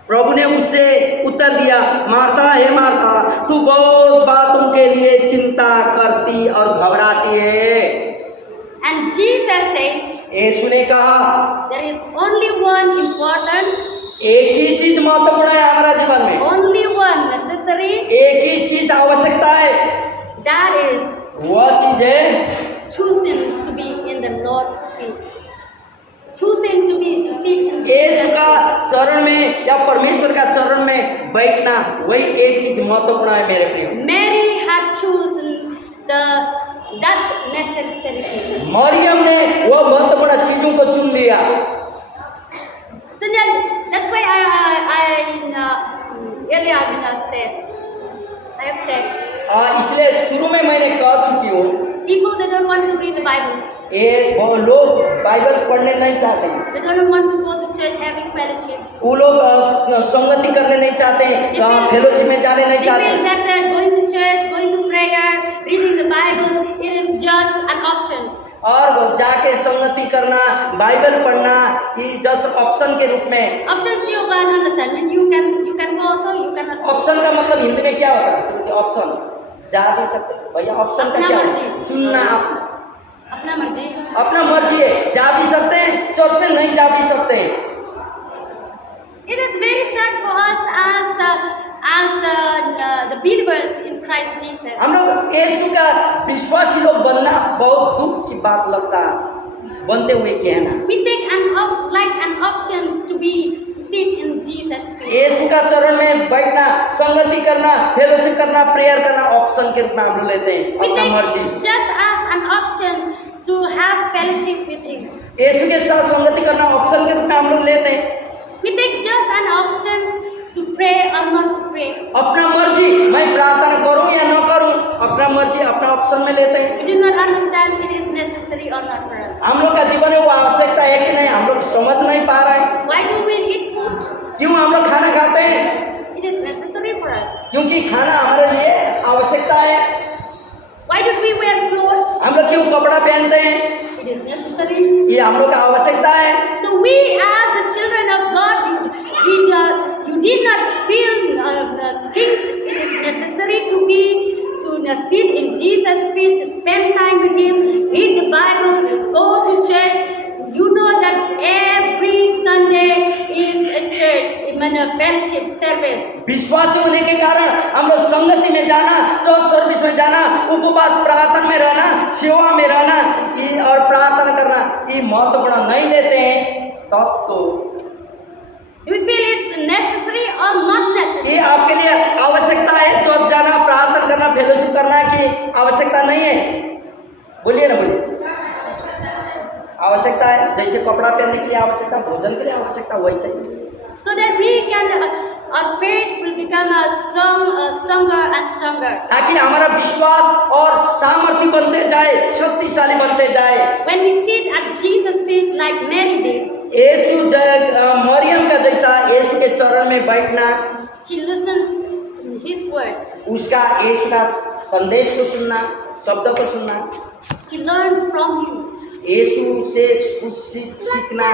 प्रभु ने उससे उत्तर दिया, मार्था हे मार्था, तू बहुत बातों के लिए चिंता करती और घबराती है। And Jesus says, यीशु ने कहा, there is only one important, एक ही चीज महत्वपूर्ण है हमारा जीवन में, only one necessary, एक ही चीज आवश्यकता है, that is वह चीज है choosing to be in the Lord's feet. Choosing to sit in यीशु का चरण में या परमेश्वर का चरण में बैठना, वही एक चीज महत्वपूर्ण है मेरे प्रिय। Mary had chosen that necessary thing. Maryam ने वो महत्वपूर्ण चीजों को चुन लिया। So that's why I earlier I said, I have said, इसलिए शुरू में मैंने कह चुकी हूँ, people they don't want to read the Bible. वो लोग बाइबल पढ़ने नहीं चाहते हैं, They don't want to go to church having fellowship. वो लोग संगति करने नहीं चाहते हैं, फेलोशिप में जाने नहीं They चाहते feel हैं। that they're going to church, going to prayer, reading the Bible, it is just an option. और जाके संगति करना, बाइबल पढ़ना, ये जस्ट ऑप्शन के रूप में। Options you can understand. When you can go also, you cannot go. Option का मतलब हिंदी में क्या होता है? ऑप्शन जा भी सकते हैं। भैया ऑप्शन का अपना क्या मर्जी। है? चुनना, अपना मर्जी. अपना मर्जी है, जा भी सकते हैं, चर्च में नहीं जा भी सकते हैं। It is very sad for us as the believers in Christ Jesus. हम लोग यीशु का विश्वासी लोग बनना बहुत दुख की बात लगता है, बनते हुए कहना। We take an option to sit in Jesus' feet. यीशु का चरण में बैठना, संगति करना, फेलोशिप करना, प्रेयर करना ऑप्शन के रूप में हम लोग लेते हैं, We अपना मर्जी। take just as an option to have fellowship with Him. यीशु के साथ संगति करना ऑप्शन के रूप में हम लोग लेते हैं। We take just an option to pray or not to pray. अपना मर्जी, मैं प्रार्थना करूं या न करूं, अपना मर्जी, अपना ऑप्शन में लेते हैं। We do not understand it is necessary or not for us. हम लोग का जीवन में वो आवश्यकता है कि नहीं, हम लोग समझ नहीं पा रहे हैं। Why do we eat food? क्यों हम लोग खाना खाते हैं? It is necessary for us. क्योंकि खाना हमारे लिए आवश्यकता है। Why do we wear clothes? हम लोग क्यों कपड़ा पहनते हैं? It is necessary. ये हम लोग का आवश्यकता है। So we as the children of God, you did not feel think it is necessary to sit in Jesus' feet, to spend time with Him, read the Bible, go to church. You know that every Sunday is a church, even a fellowship service. विश्वासी होने के कारण हम लोग संगति में जाना, church service में जाना, उपवास प्रार्थना में रहना, सेवा में रहना, ये और प्रार्थना करना, ये महत्वपूर्ण नहीं लेते हैं, तब तो You feel it's necessary or not necessary? ये आपके लिए आवश्यकता है, चर्च जाना, प्रार्थना करना, फेलोशिप करना की आवश्यकता नहीं है? बोलिए ना, बोलिए। आवश्यकता है, जैसे कपड़ा पहनने के लिए आवश्यकता, भोजन के लिए आवश्यकता, वैसे ही। So that we can, our faith will become stronger and stronger. ताकि हमारा विश्वास और सामर्थ्य बनते जाए, शक्तिशाली बनते जाए। When we sit at Jesus' feet like Mary did, यीशु मरियम का जैसा यीशु के चरण में बैठना, she listened to His word. उसका यीशु का संदेश को सुनना, शब्दों को सुनना, She learned from Him. यीशु से कुछ सीखना।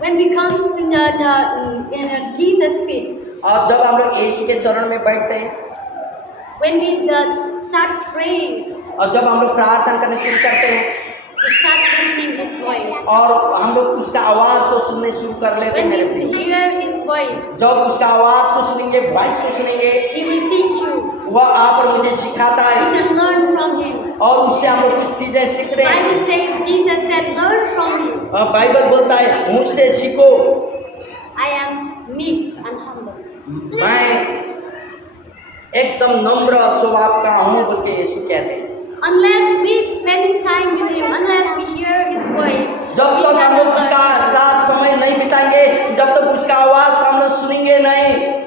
When we come in Jesus' feet, और जब हम लोग यीशु के चरण में बैठते हैं, when we start praying, और जब हम लोग प्रार्थना करने शुरू करते हैं, we start listening His voice. और हम लोग उसका आवाज को सुनने शुरू कर लेते हैं। When मेरे we प्रिय, hear His voice, जब उसका आवाज को सुनेंगे, वॉइस को सुनेंगे, He will teach you. वह आप और मुझे सिखाता You है, can learn from Him. और उससे हम लोग कुछ चीजें सीखते हैं। Bible says, Jesus said, learn from me. Bible बोलता है, मुझसे सीखो, I am meek and humble. मैं एकदम नम्र स्वभाव का हूँ बोल के यीशु कहते हैं। Unless we spending time with Him, unless we hear His voice, जब we तक हम लोग cannot उसका learn. साथ समय नहीं बिताएंगे, जब तक उसका आवाज को हम लोग सुनेंगे नहीं।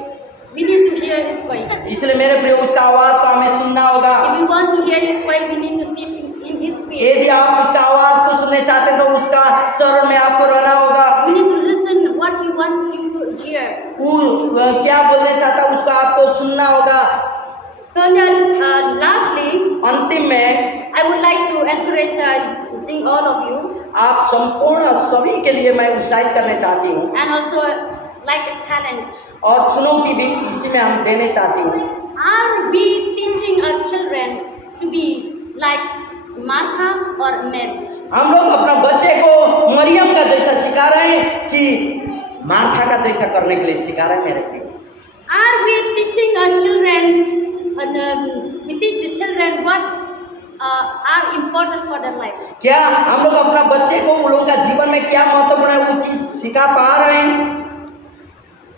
We need to hear His voice. इसलिए मेरे प्रिय, उसका आवाज को हमें सुनना होगा। If we want to hear His voice, we need to sit in His feet. यदि आप उसका आवाज को सुनने चाहते तो उसका चरण में आपको रहना होगा। We need to listen what He wants you to hear. वो क्या बोलने चाहता है उसको आपको सुनना होगा। So then, lastly, अंतिम में I would like to encourage all of you, आप संपूर्ण सभी के लिए मैं उत्साहित करने चाहती हूँ, and also like a challenge. और चुनौती भी इसी में हम देने चाहती हूँ। Are we teaching our children to be like Martha or Mary? हम लोग अपना बच्चे को मरियम का जैसा सिखा रहे हैं कि मार्था का जैसा करने के लिए सिखा रहे हैं मेरे प्रिय? Are we teaching our children, we teach the children what are important for their life? क्या हम लोग अपना बच्चे को उन लोगों का जीवन में क्या महत्वपूर्ण है वो चीज सिखा पा रहे हैं?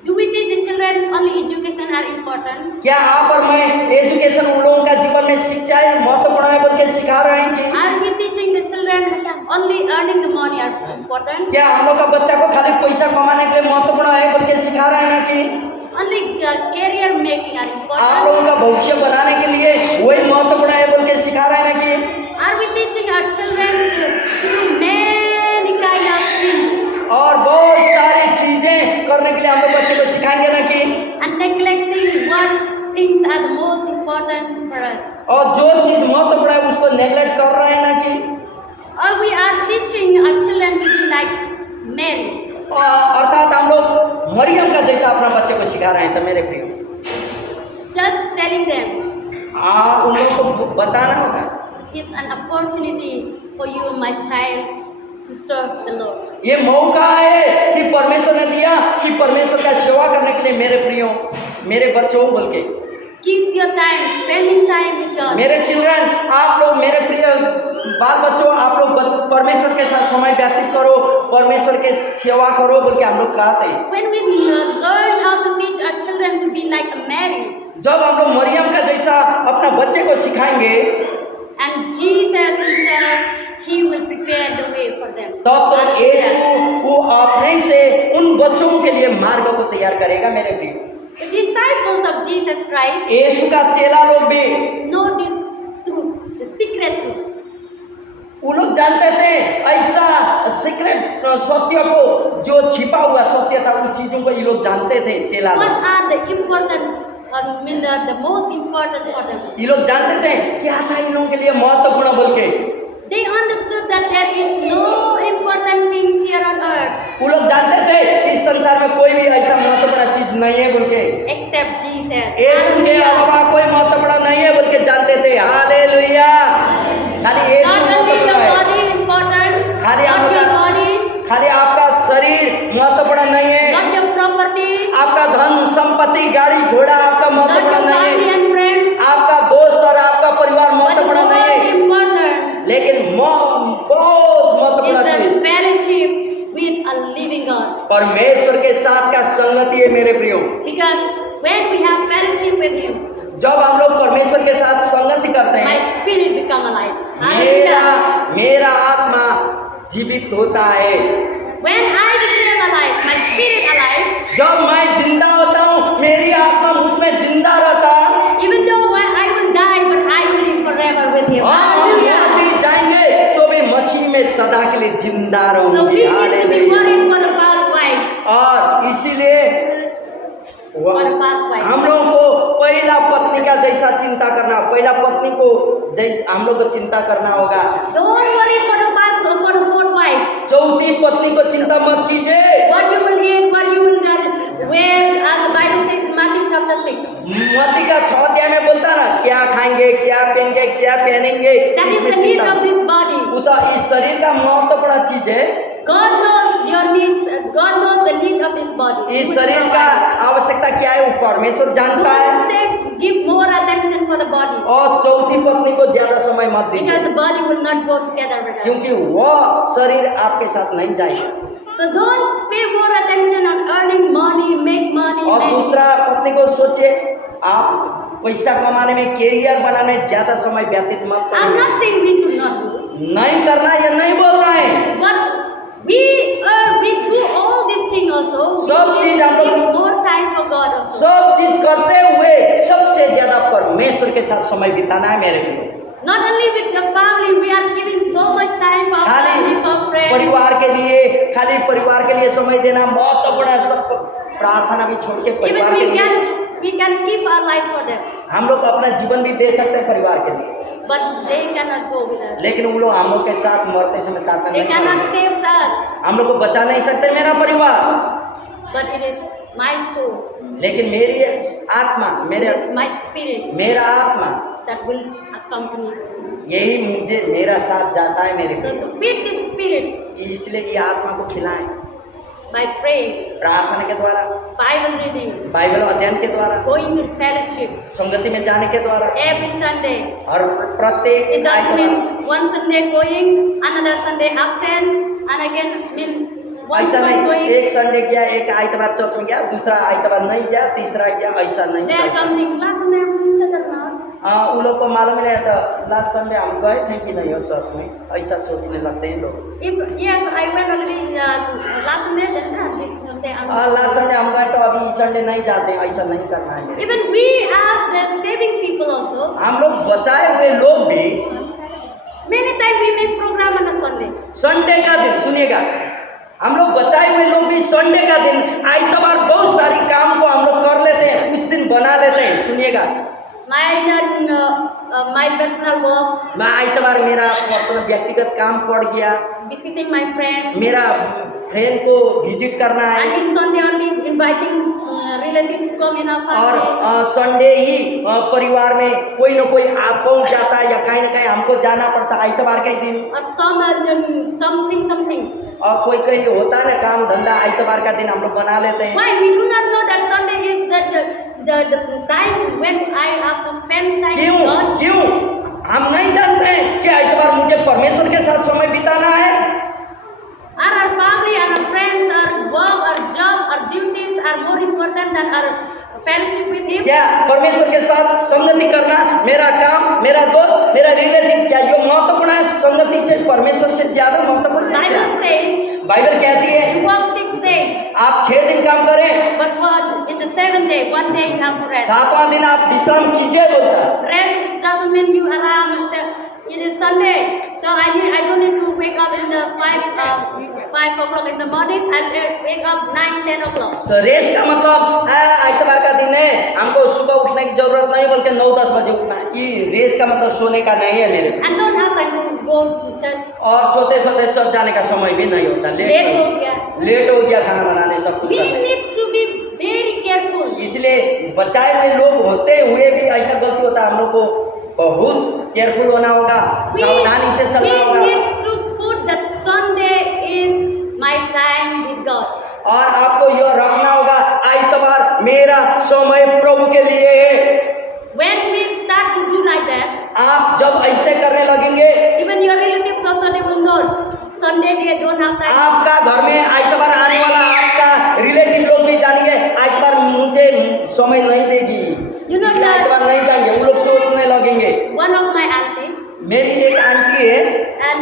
Do we teach the children only education are important? क्या आप और मैं एजुकेशन उन लोगों का जीवन में शिक्षा महत्वपूर्ण है बोल के सिखा रहे हैं कि Are we teaching the children only earning the money are important? क्या हम लोग का बच्चा को खाली पैसा कमाने के लिए महत्वपूर्ण है बोल के सिखा रहे हैं ना कि only career making are आप important. लोगों का भविष्य बनाने के लिए वही महत्वपूर्ण है बोल के सिखा रहे हैं ना कि Are we teaching our children to do many kind of things और बहुत सारी चीजें करने के लिए हम लोग बच्चे को सिखाएंगे ना कि and neglecting what things are the most important for us? और जो चीज महत्वपूर्ण है उसको नेग्लेक्ट कर रहे हैं ना कि Or we are teaching our children to be like Mary, अर्थात हम लोग मरियम का जैसा अपना बच्चे को सिखा रहे हैं। तो मेरे प्रिय just telling them उन लोगों को बताना होगा it's an opportunity for you, my child, to serve the Lord. ये मौका है कि परमेश्वर ने दिया कि परमेश्वर का सेवा करने के लिए मेरे प्रियो मेरे बच्चों बोल के Keep your time, spending time with God. मेरे चिल्ड्रन आप लोग मेरे प्रिय बाल बच्चों आप लोग परमेश्वर के साथ समय व्यतीत करो परमेश्वर के सेवा करो बोल के हम लोग कहते हैं। When we learn how to teach our children to be like a Mary, जब हम लोग मरियम का जैसा अपना बच्चे को सिखाएंगे and Jesus himself, he will prepare the way for them. तब तो यीशु वो अपने से उन बच्चों के लिए मार्ग को तैयार करेगा मेरे प्रिय। The disciples of Jesus Christ यीशु का चेला लोग भी know this truth, the secret truth. वो लोग जानते थे ऐसा सीक्रेट सत्य को जो छिपा हुआ सत्य था उन चीजों को ये लोग जानते थे चेला What लोग। are the important, the most important for them? ये लोग जानते थे क्या था इन लोगों के लिए महत्वपूर्ण बोल के They understood that there is no important thing here on earth वो लोग जानते थे इस संसार में कोई भी ऐसा महत्वपूर्ण चीज नहीं है बोल के except Jesus. यीशु के अलावा कोई महत्वपूर्ण नहीं है बोल के जानते थे। हालेलुया खाली यीशु Not only your महत्वपूर्ण है body important, खाली not your आपका body, खाली आपका शरीर महत्वपूर्ण नहीं है not your property, आपका धन संपत्ति गाड़ी घोड़ा आपका not your महत्वपूर्ण नहीं family है and friends, आपका दोस्त और आपका परिवार but महत्वपूर्ण नहीं most है important लेकिन बहुत महत्वपूर्ण is चीज the fellowship with a living God. परमेश्वर के साथ का संगति है मेरे प्रियो। Because when we have fellowship with Him, जब हम लोग परमेश्वर के साथ संगति करते my हैं spirit become alive. मेरा Hallelujah. मेरा आत्मा जीवित होता है। When I became alive, my spirit alive, जब मैं जिंदा होता हूँ मेरी आत्मा मुझ में जिंदा रहता even though I will die, but I will live forever with Him. और हम Hallelujah. मर भी जाएंगे तो भी मसीह में सदा के लिए जिंदा So we रहूंगी। need to be hallelujah. worried for the past wife, और इसीलिए for the past wife. हम लोगों को पहला पत्नी का जैसा चिंता करना पहला पत्नी को जैसा हम लोग को चिंता करना होगा। Don't worry for the fourth wife. चौथी पत्नी को चिंता मत कीजिए। What you will eat, what you will wear, as the Bible says in Matthew chapter 6. मत्ती का 6 अध्याय में बोलता ना क्या खाएंगे क्या पहनेंगे क्या पहनेंगे That is इसमें the need चिंता of this body. वो तो इस शरीर का महत्वपूर्ण चीज है। God knows your needs. God knows the need of this body. He इस will शरीर का provide. आवश्यकता क्या है वो परमेश्वर जानता है। Don't give more attention for the body, और चौथी पत्नी को ज्यादा समय मत because दीजिए the body will not go together with us. क्योंकि वो शरीर आपके साथ नहीं जाएगा। So don't pay more attention on earning money, make money. और दूसरा पत्नी को सोचिए आप पैसा कमाने में कैरियर बनाने में ज्यादा समय व्यतीत मत I'm करिए। not saying we should not do, नहीं करना ये नहीं बोल रहा है। but we do all these things also. सब We चीज need आप to लोग- give more time for God also. सब चीज करते हुए सबसे ज्यादा परमेश्वर के साथ समय बिताना है मेरे लिए। Not only with your family, we are giving so much time for our खाली family, for friends. परिवार के लिए खाली परिवार के लिए समय देना महत्वपूर्ण है। सब प्रार्थना भी छोड़ के परिवार Even के लिए we can give our life for them, हम लोग अपना जीवन भी दे सकते हैं परिवार के लिए but they cannot go with us. लेकिन वो लोग हम लोग के साथ मरते समय साथ में They नहीं cannot रहेंगे। save us, हम लोग को बचा नहीं सकते मेरा परिवार but it is my soul, लेकिन मेरी आत्मा it is my spirit मेरा आत्मा that will accompany you. यही मुझे मेरा साथ जाता है मेरे So लिए। to feed this spirit इसलिए ये आत्मा को खिलाएं by praying, प्रार्थना के द्वारा Bible reading, बाइबल अध्ययन के द्वारा going to fellowship संगति में जाने के द्वारा every Sunday. और प्रत्येक It doesn't आइतवार mean one Sunday going, another Sunday absent, and again mean one ऐसा Sunday नहीं going. एक संडे गया एक आइतवार चर्च में गया दूसरा आइतवार नहीं गया तीसरा गया ऐसा नहीं They are चलता। coming last Sunday I'm in church or not. हाँ उन लोग को मालूम नहीं था लास्ट संडे हम गए थे कि नहीं हो चर्च में ऐसा सोचने लगते हैं लोग। If yes, I went already last Sunday, then this Sunday I'm last Sunday हम गए तो अभी संडे नहीं जाते, ऐसा नहीं करना है मेरे। Even we as the saving people also, हम लोग बचाए हुए लोग भी many times we make program on a Sunday. Sunday का दिन, सुनिएगा, हम लोग बचाए हुए लोग भी संडे का दिन आइतवार बहुत सारी काम को हम लोग कर लेते हैं, उस दिन बना लेते हैं। सुनिएगा, My personal work, मैं आइतवार मेरा पर्सनल व्यक्तिगत काम पड़ गया, visiting my friends, मेरा फ्रेंड को विजिट करना है, and in Sunday only inviting relatives to come in our family. और संडे ही परिवार में कोई ना कोई आप पहुंच जाता है या कहीं ना कहीं हमको जाना पड़ता है आइतवार के दिन। Or something. और कोई कहीं होता है ना काम धंधा, आइतवार का दिन हम लोग बना लेते हैं। Why? We do not know that Sunday is the time when I have to spend time with God. क्यों हम नहीं जानते हैं कि आइतवार मुझे परमेश्वर के साथ समय बिताना है? Our family, our friends, our work, our job, our duties are more important than our fellowship with Him. क्या परमेश्वर के साथ संगति करना, मेरा काम, मेरा दोस्त, मेरा रिलेटिव, क्या ये महत्वपूर्ण है संगति से, परमेश्वर से ज्यादा महत्वपूर्ण है क्या? Bible says, बाइबल कहती है you work 6 days, आप 6 दिन काम करें, but in the 7th day, 1 day you have to rest. 7वां दिन आप विश्राम कीजिए बोलता है। Rest doesn't mean you around. It is Sunday, so I don't need to wake up in the 5 o'clock in the morning and wake up 9-10 o'clock. Rest का मतलब आइतवार का दिन है, हमको सुबह उठने की जरूरत नहीं, बल्कि 9-10 बजे उठना है। ये रेस्ट का मतलब सोने का नहीं है मेरे। And don't have time to go to church. और सोते सोते चर्च जाने का समय भी नहीं होता, लेट हो गया खाना बनाने सब कुछ We करने। need to be very careful. इसलिए बचाए हुए लोग होते हुए भी ऐसा गलती होता है, हम लोग को बहुत केयरफुल होना होगा, सावधानी से चलना We होगा। need to put that Sunday is my time with God. और आपको यह रखना होगा, आइतवार मेरा समय प्रभु के लिए है। When we start to do like that, आप जब ऐसे करने लगेंगे, even your relatives also they will know Sunday they don't have time. आपका घर में आइतवार आने वाला आपका रिलेटिव लोग भी जानेंगे, आइतवार मुझे समय नहीं देगी, You know इसलिए that- आइतवार नहीं जाएंगे, वो लोग सोचने लगेंगे। One of my auntie, मेरी एक आंटी है, and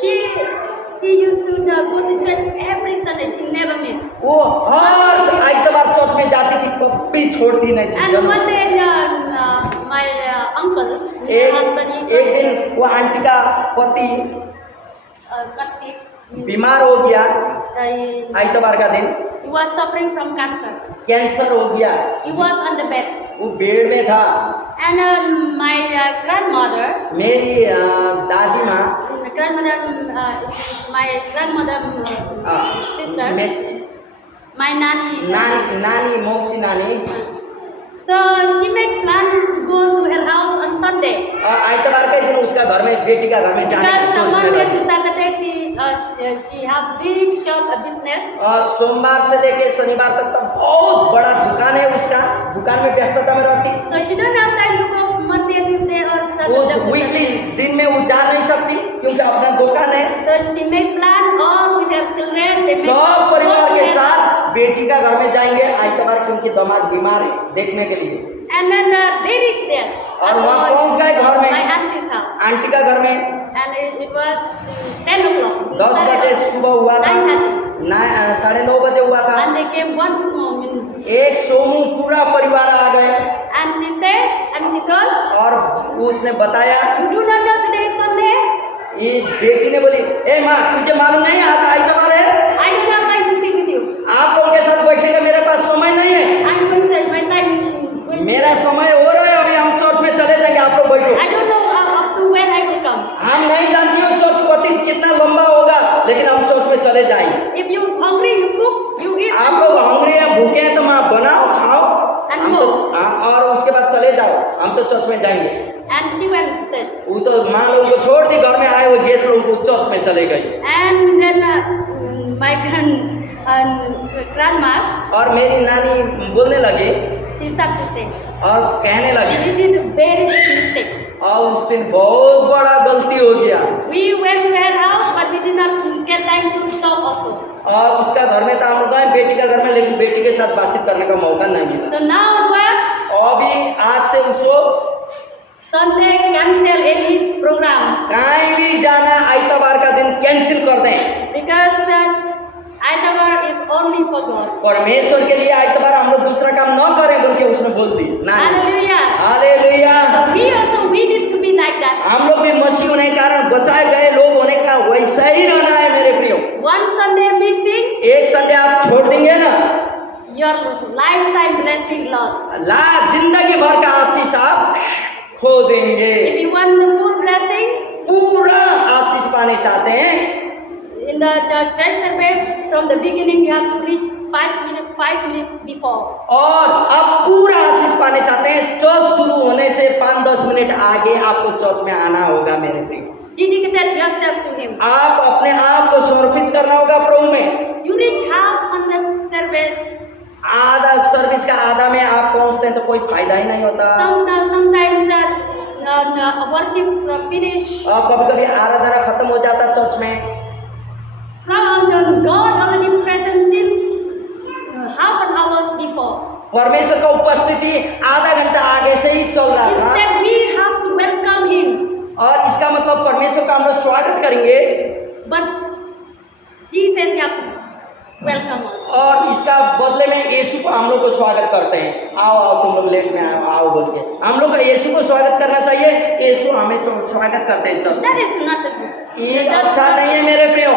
she used to go to church every Sunday. She never missed. वो हर आइतवार चर्च में जाती थी, कभी छोड़ती नहीं थी। And जन्म one से। day my uncle, my husband, एक दिन वो आंटी का पति he बीमार हो गया, आइतवार का दिन was suffering from cancer. Cancer हो गया, He was on the bed. वो बेड में था। And my grandmother, मेरी दादी माँ, my grandmother sister, my nanny. नानी मौसी नानी, So she made plans to go to her house on Sunday. और आइतवार के दिन उसका घर में, बेटी का घर में जाने की Because from सोचने Monday लगी। to Saturday she have big shop business. और सोमवार से लेके शनिवार तक तो बहुत बड़ा दुकान है उसका, दुकान में व्यस्तता में रहती। So she don't have time to go Monday, Tuesday or उस Saturday. वीकली दिन में वो जा नहीं सकती क्योंकि अपना दुकान है। So she made plan all with her children. They made सब परिवार के plans. साथ बेटी का घर में जाएंगे आइतवार, क्योंकि दामाद बीमार है, देखने के लिए। And then they reached there. और वहाँ पहुँच गए घर में, My auntie's house. आंटी का घर में। And it was 10 o'clock. 10 बजे सुबह हुआ था, 9:30. 9:30 बजे हुआ था। And they came once more. एक सोमू पूरा परिवार आ गए And she said, and she told, और उसने बताया, you do not know today is Sunday? ये बेटी ने बोली, ए माँ तुझे मालूम नहीं आज आइतवार है? I don't have time to sit with you. आप लोगों के साथ बैठने का मेरे पास समय नहीं है, I'm going to church. My time is going. मेरा समय हो रहा है, अभी हम चर्च में चले जाएंगे, आप लोग बैठो। I don't know up to when I will come. हम नहीं जानती हो चर्च पति कितना लंबा होगा, लेकिन हम चर्च में चले जाएंगे। If you hungry, you cook, you eat. आप लोग हंग्री हैं, भूखे हैं तो माँ बनाओ खाओ, हम तो और उसके बाद चले जाओ, हम तो चर्च में जाएंगे। And she went to church. वो तो माँ लोगों को छोड़ दी, घर में आए हुए गेस्ट लोगों को चर्च में चले गई। And then my grandma, और मेरी नानी बोलने लगी she started to say, और कहने लगी, we did a very big mistake. और उस दिन बहुत बड़ा गलती हो गया। We went to her house, but we did not get time to talk also. और उसका घर में था, हम लोग गए बेटी का घर में, लेकिन बेटी के साथ बातचीत करने का मौका नहीं मिला। So now onward, अभी आज से उसको Sunday cancel any program कहीं भी जाना आइतवार का दिन कैंसिल कर दें, because Aitawar is only for God. परमेश्वर के लिए आइतवार हम लोग दूसरा काम न करें बोल के उसने बोल दी ना। Hallelujah. Hallelujah. We need to be like that. हम लोग भी मसीह होने के कारण बचाए गए लोग होने का वैसा ही रहना है मेरे प्रियो। One Sunday missing, एक संडे आप छोड़ देंगे ना, your lifetime blessing lost. जिंदगी भर का आशीष आप खो देंगे। If you want the full blessing, पूरा आशीष पाने चाहते हैं, in the church service, from the beginning you have to reach 5 minutes before. और आप पूरा आशीष पाने चाहते हैं, चर्च शुरू होने से 5-10 मिनट आगे आपको चर्च में आना होगा मेरे प्रियो। Dedicate yourself to Him. आप अपने आप को समर्पित करना होगा प्रभु में। You reach half on the service. आधा सर्विस का आधा में आप पहुंचते हैं तो कोई फायदा ही नहीं होता। Sometimes the worship finish. कभी कभी आराधना खत्म हो जाता चर्च में। God already present since half an hour before. परमेश्वर का उपस्थिति आधा घंटा आगे से ही चल रहा था। Instead, we have to welcome Him. और इसका मतलब परमेश्वर का हम लोग स्वागत करेंगे। But Jesus have to welcome us. और इसका बदले में यीशु को हम लोग को स्वागत करते हैं। आओ आओ तुम लोग लेट में आओ बोल के हम लोग का यीशु को स्वागत करना चाहिए। यीशु हमें स्वागत करते हैं church. That is not a good. ये अच्छा नहीं है मेरे प्रियो।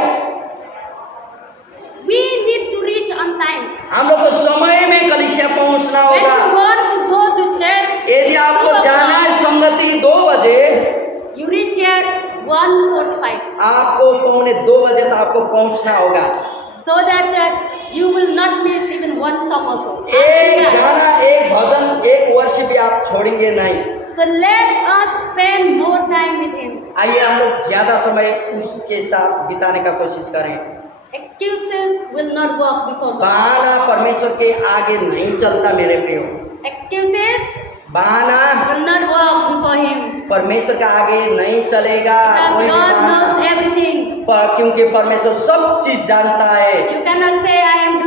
We need to reach on time. हम लोग को समय में कलीसिया पहुंचना When होगा। you want to go to church, यदि आपको जाना है संगति 2 बजे, you reach here 1:45. आपको 1:45 तक आपको पहुंचना होगा। So that you will not miss even one song also. एक गाना, एक भजन, एक वर्ष भी आप छोड़ेंगे नहीं। So let us spend more time with Him. आइए हम लोग ज्यादा समय उसके साथ बिताने का कोशिश करें। Excuses will not work before God. बहाना परमेश्वर के आगे नहीं चलता मेरे प्रियो। Excuses बहाना will not work before Him. परमेश्वर के आगे नहीं चलेगा Because कोई भी God बहाना। knows everything. क्योंकि परमेश्वर सब चीज जानता है। You cannot say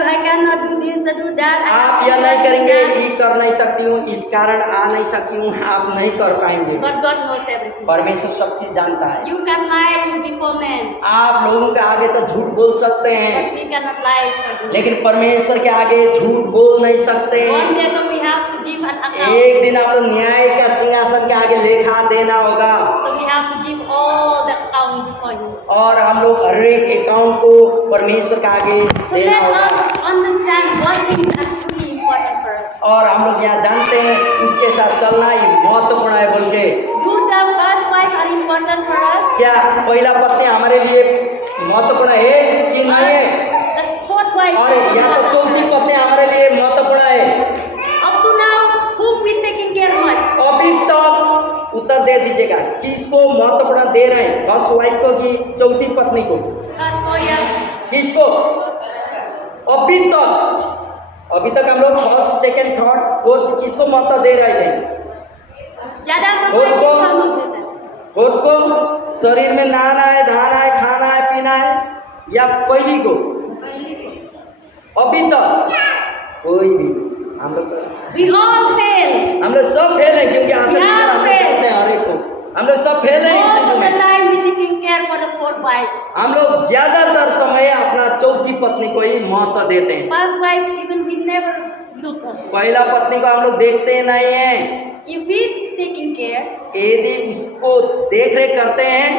I cannot do this or do that. आप यह नहीं करेंगे, ये कर नहीं सकती हूँ, इस कारण आ नहीं सकती हूँ, आप नहीं कर पाएंगे। But God knows everything. परमेश्वर सब चीज जानता है। You can lie before men, आप लोगों के आगे तो झूठ बोल सकते हैं, but we cannot lie for Him. लेकिन परमेश्वर के आगे झूठ बोल नहीं सकते। One day though we have to give an account. एक दिन आपको न्याय का सिंहासन के आगे लेखा देना होगा। So we have to give all the account before Him. और हम लोग हर एक अकाउंट को परमेश्वर के आगे So देना let होगा। us understand what things are truly important for us. और हम लोग यहाँ जानते हैं उसके साथ चलना ही महत्वपूर्ण है बोल के। Do the first wife are important for us? क्या पहला पत्नी हमारे लिए महत्वपूर्ण है कि नहीं है? The fourth wife. और या तो चौथी पत्नी हमारे लिए महत्वपूर्ण है? Up to now, who been taking care much? अभी तक उत्तर दे दीजिएगा, किसको महत्वपूर्ण दे रहे हैं, फर्स्ट वाइफ को कि चौथी पत्नी को? किसको? अभी तक हम लोग फर्स्ट, सेकंड, थर्ड, फोर्थ किसको महत्व दे रहे थे? ज्यादा फोर्थ को शरीर में नहाना है, धाना है, खाना है, पीना है, या पहली को? अभी तक कोई भी हम लोग We all fail. हम लोग सब फेल हैं क्योंकि आशा We all हम लोग fail. करते हैं हर एक को। हम लोग सब फेल हैं इन Most चीजों of the में। time we taking care for the fourth wife. हम लोग ज्यादातर समय अपना चौथी पत्नी को ही महत्व देते हैं। First wife even we never look us. पहला पत्नी को हम लोग देखते ही नहीं हैं। If we taking care, यदि उसको देख रेख करते हैं,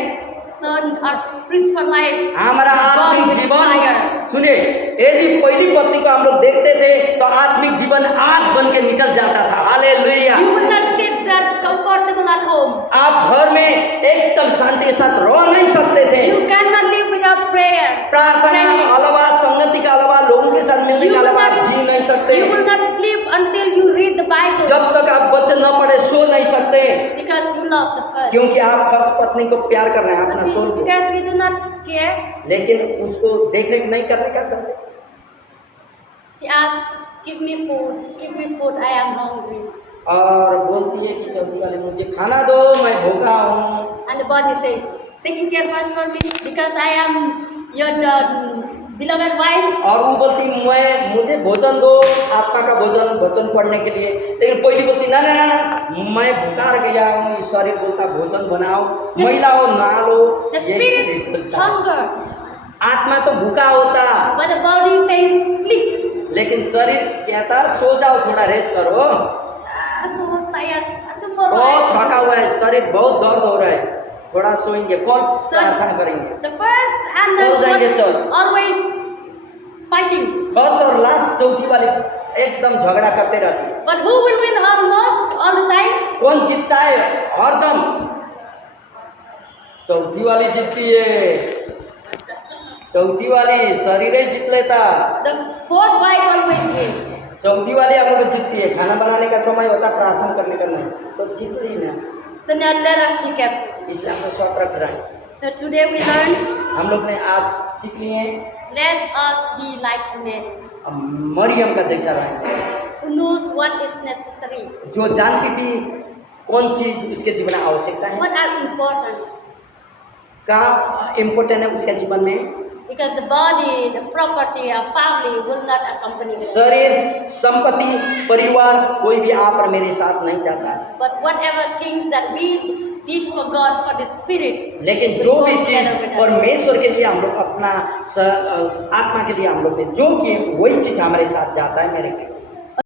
so our spiritual life, हमारा God आत्मिक will जीवन, fire. सुनिए, यदि पहली पत्नी को हम लोग देखते थे तो आत्मिक जीवन आग बन के निकल जाता था। Hallelujah. You will not sit that comfortable at home. आप घर में एकदम शांति के साथ रह नहीं सकते थे। You cannot live without prayer. प्रार्थना Praying. अलावा, संगति के अलावा, लोगों के साथ मिलने You के will अलावा not- आप जी नहीं सकते। You will not sleep until you read the Bible. जब तक आप वचन न पढ़े सो नहीं सकते, Because you love the first. क्योंकि आप फर्स्ट पत्नी को प्यार कर रहे हैं, अपना सोल को, Because we do not care. लेकिन उसको देख रेख नहीं करने का चाहते। She asks, give me food, I am hungry. और बोलती है कि चौथी वाली मुझे खाना दो, मैं भूखा हूँ। And the body says, taking care first for me because I am your beloved wife. और वो बोलती मुझे भोजन दो, आत्मा का भोजन, वचन पढ़ने के लिए। लेकिन पहली बोलती ना, मैं भूखा रह गया हूँ। इस शरीर बोलता भोजन बनाओ, महिला हो नहा लो। The यही spirit बोलता। hunger, आत्मा तो भूखा होता, but the body says sleep. लेकिन शरीर कहता सो जाओ, थोड़ा रेस्ट करो, Aku tired, aku mau बहुत rest. थका हुआ है, शरीर बहुत दर्द हो रहा है, थोड़ा सोएंगे, कल प्रार्थना करेंगे। The first and the कल जाएंगे church. one always fighting. First और लास्ट चौथी वाली एकदम झगड़ा करते रहती है। But who will win almost all the time? कौन जीतता है हरदम? चौथी वाली जीतती है, चौथी वाली शरीर ही जीत लेता, The fourth wife always wins. चौथी वाली हम लोग जीतती है। खाना बनाने का समय होता, प्रार्थना करने का नहीं, तो जीत ही ना, So now let us be careful. इसलिए हमको सतर्क रहें। So today we learn, हम लोग ने आज सीख लिए let us be like Mary, हम मरियम का जैसा रहें, who knows what is necessary, जो जानती थी कौन चीज उसके जीवन में आवश्यकता है, what are important. क्या इम्पोर्टेंट है उसके जीवन में। Because the body, the property, our family will not accompany us. शरीर, संपत्ति, परिवार कोई भी आप और मेरे साथ नहीं जाता है, But whatever things that we did for God, for the Spirit, लेकिन जो भी चीज परमेश्वर के लिए हम लोग अपना आत्मा के लिए हम लोग ने जो किए वही चीज हमारे साथ जाता है मेरे लिए।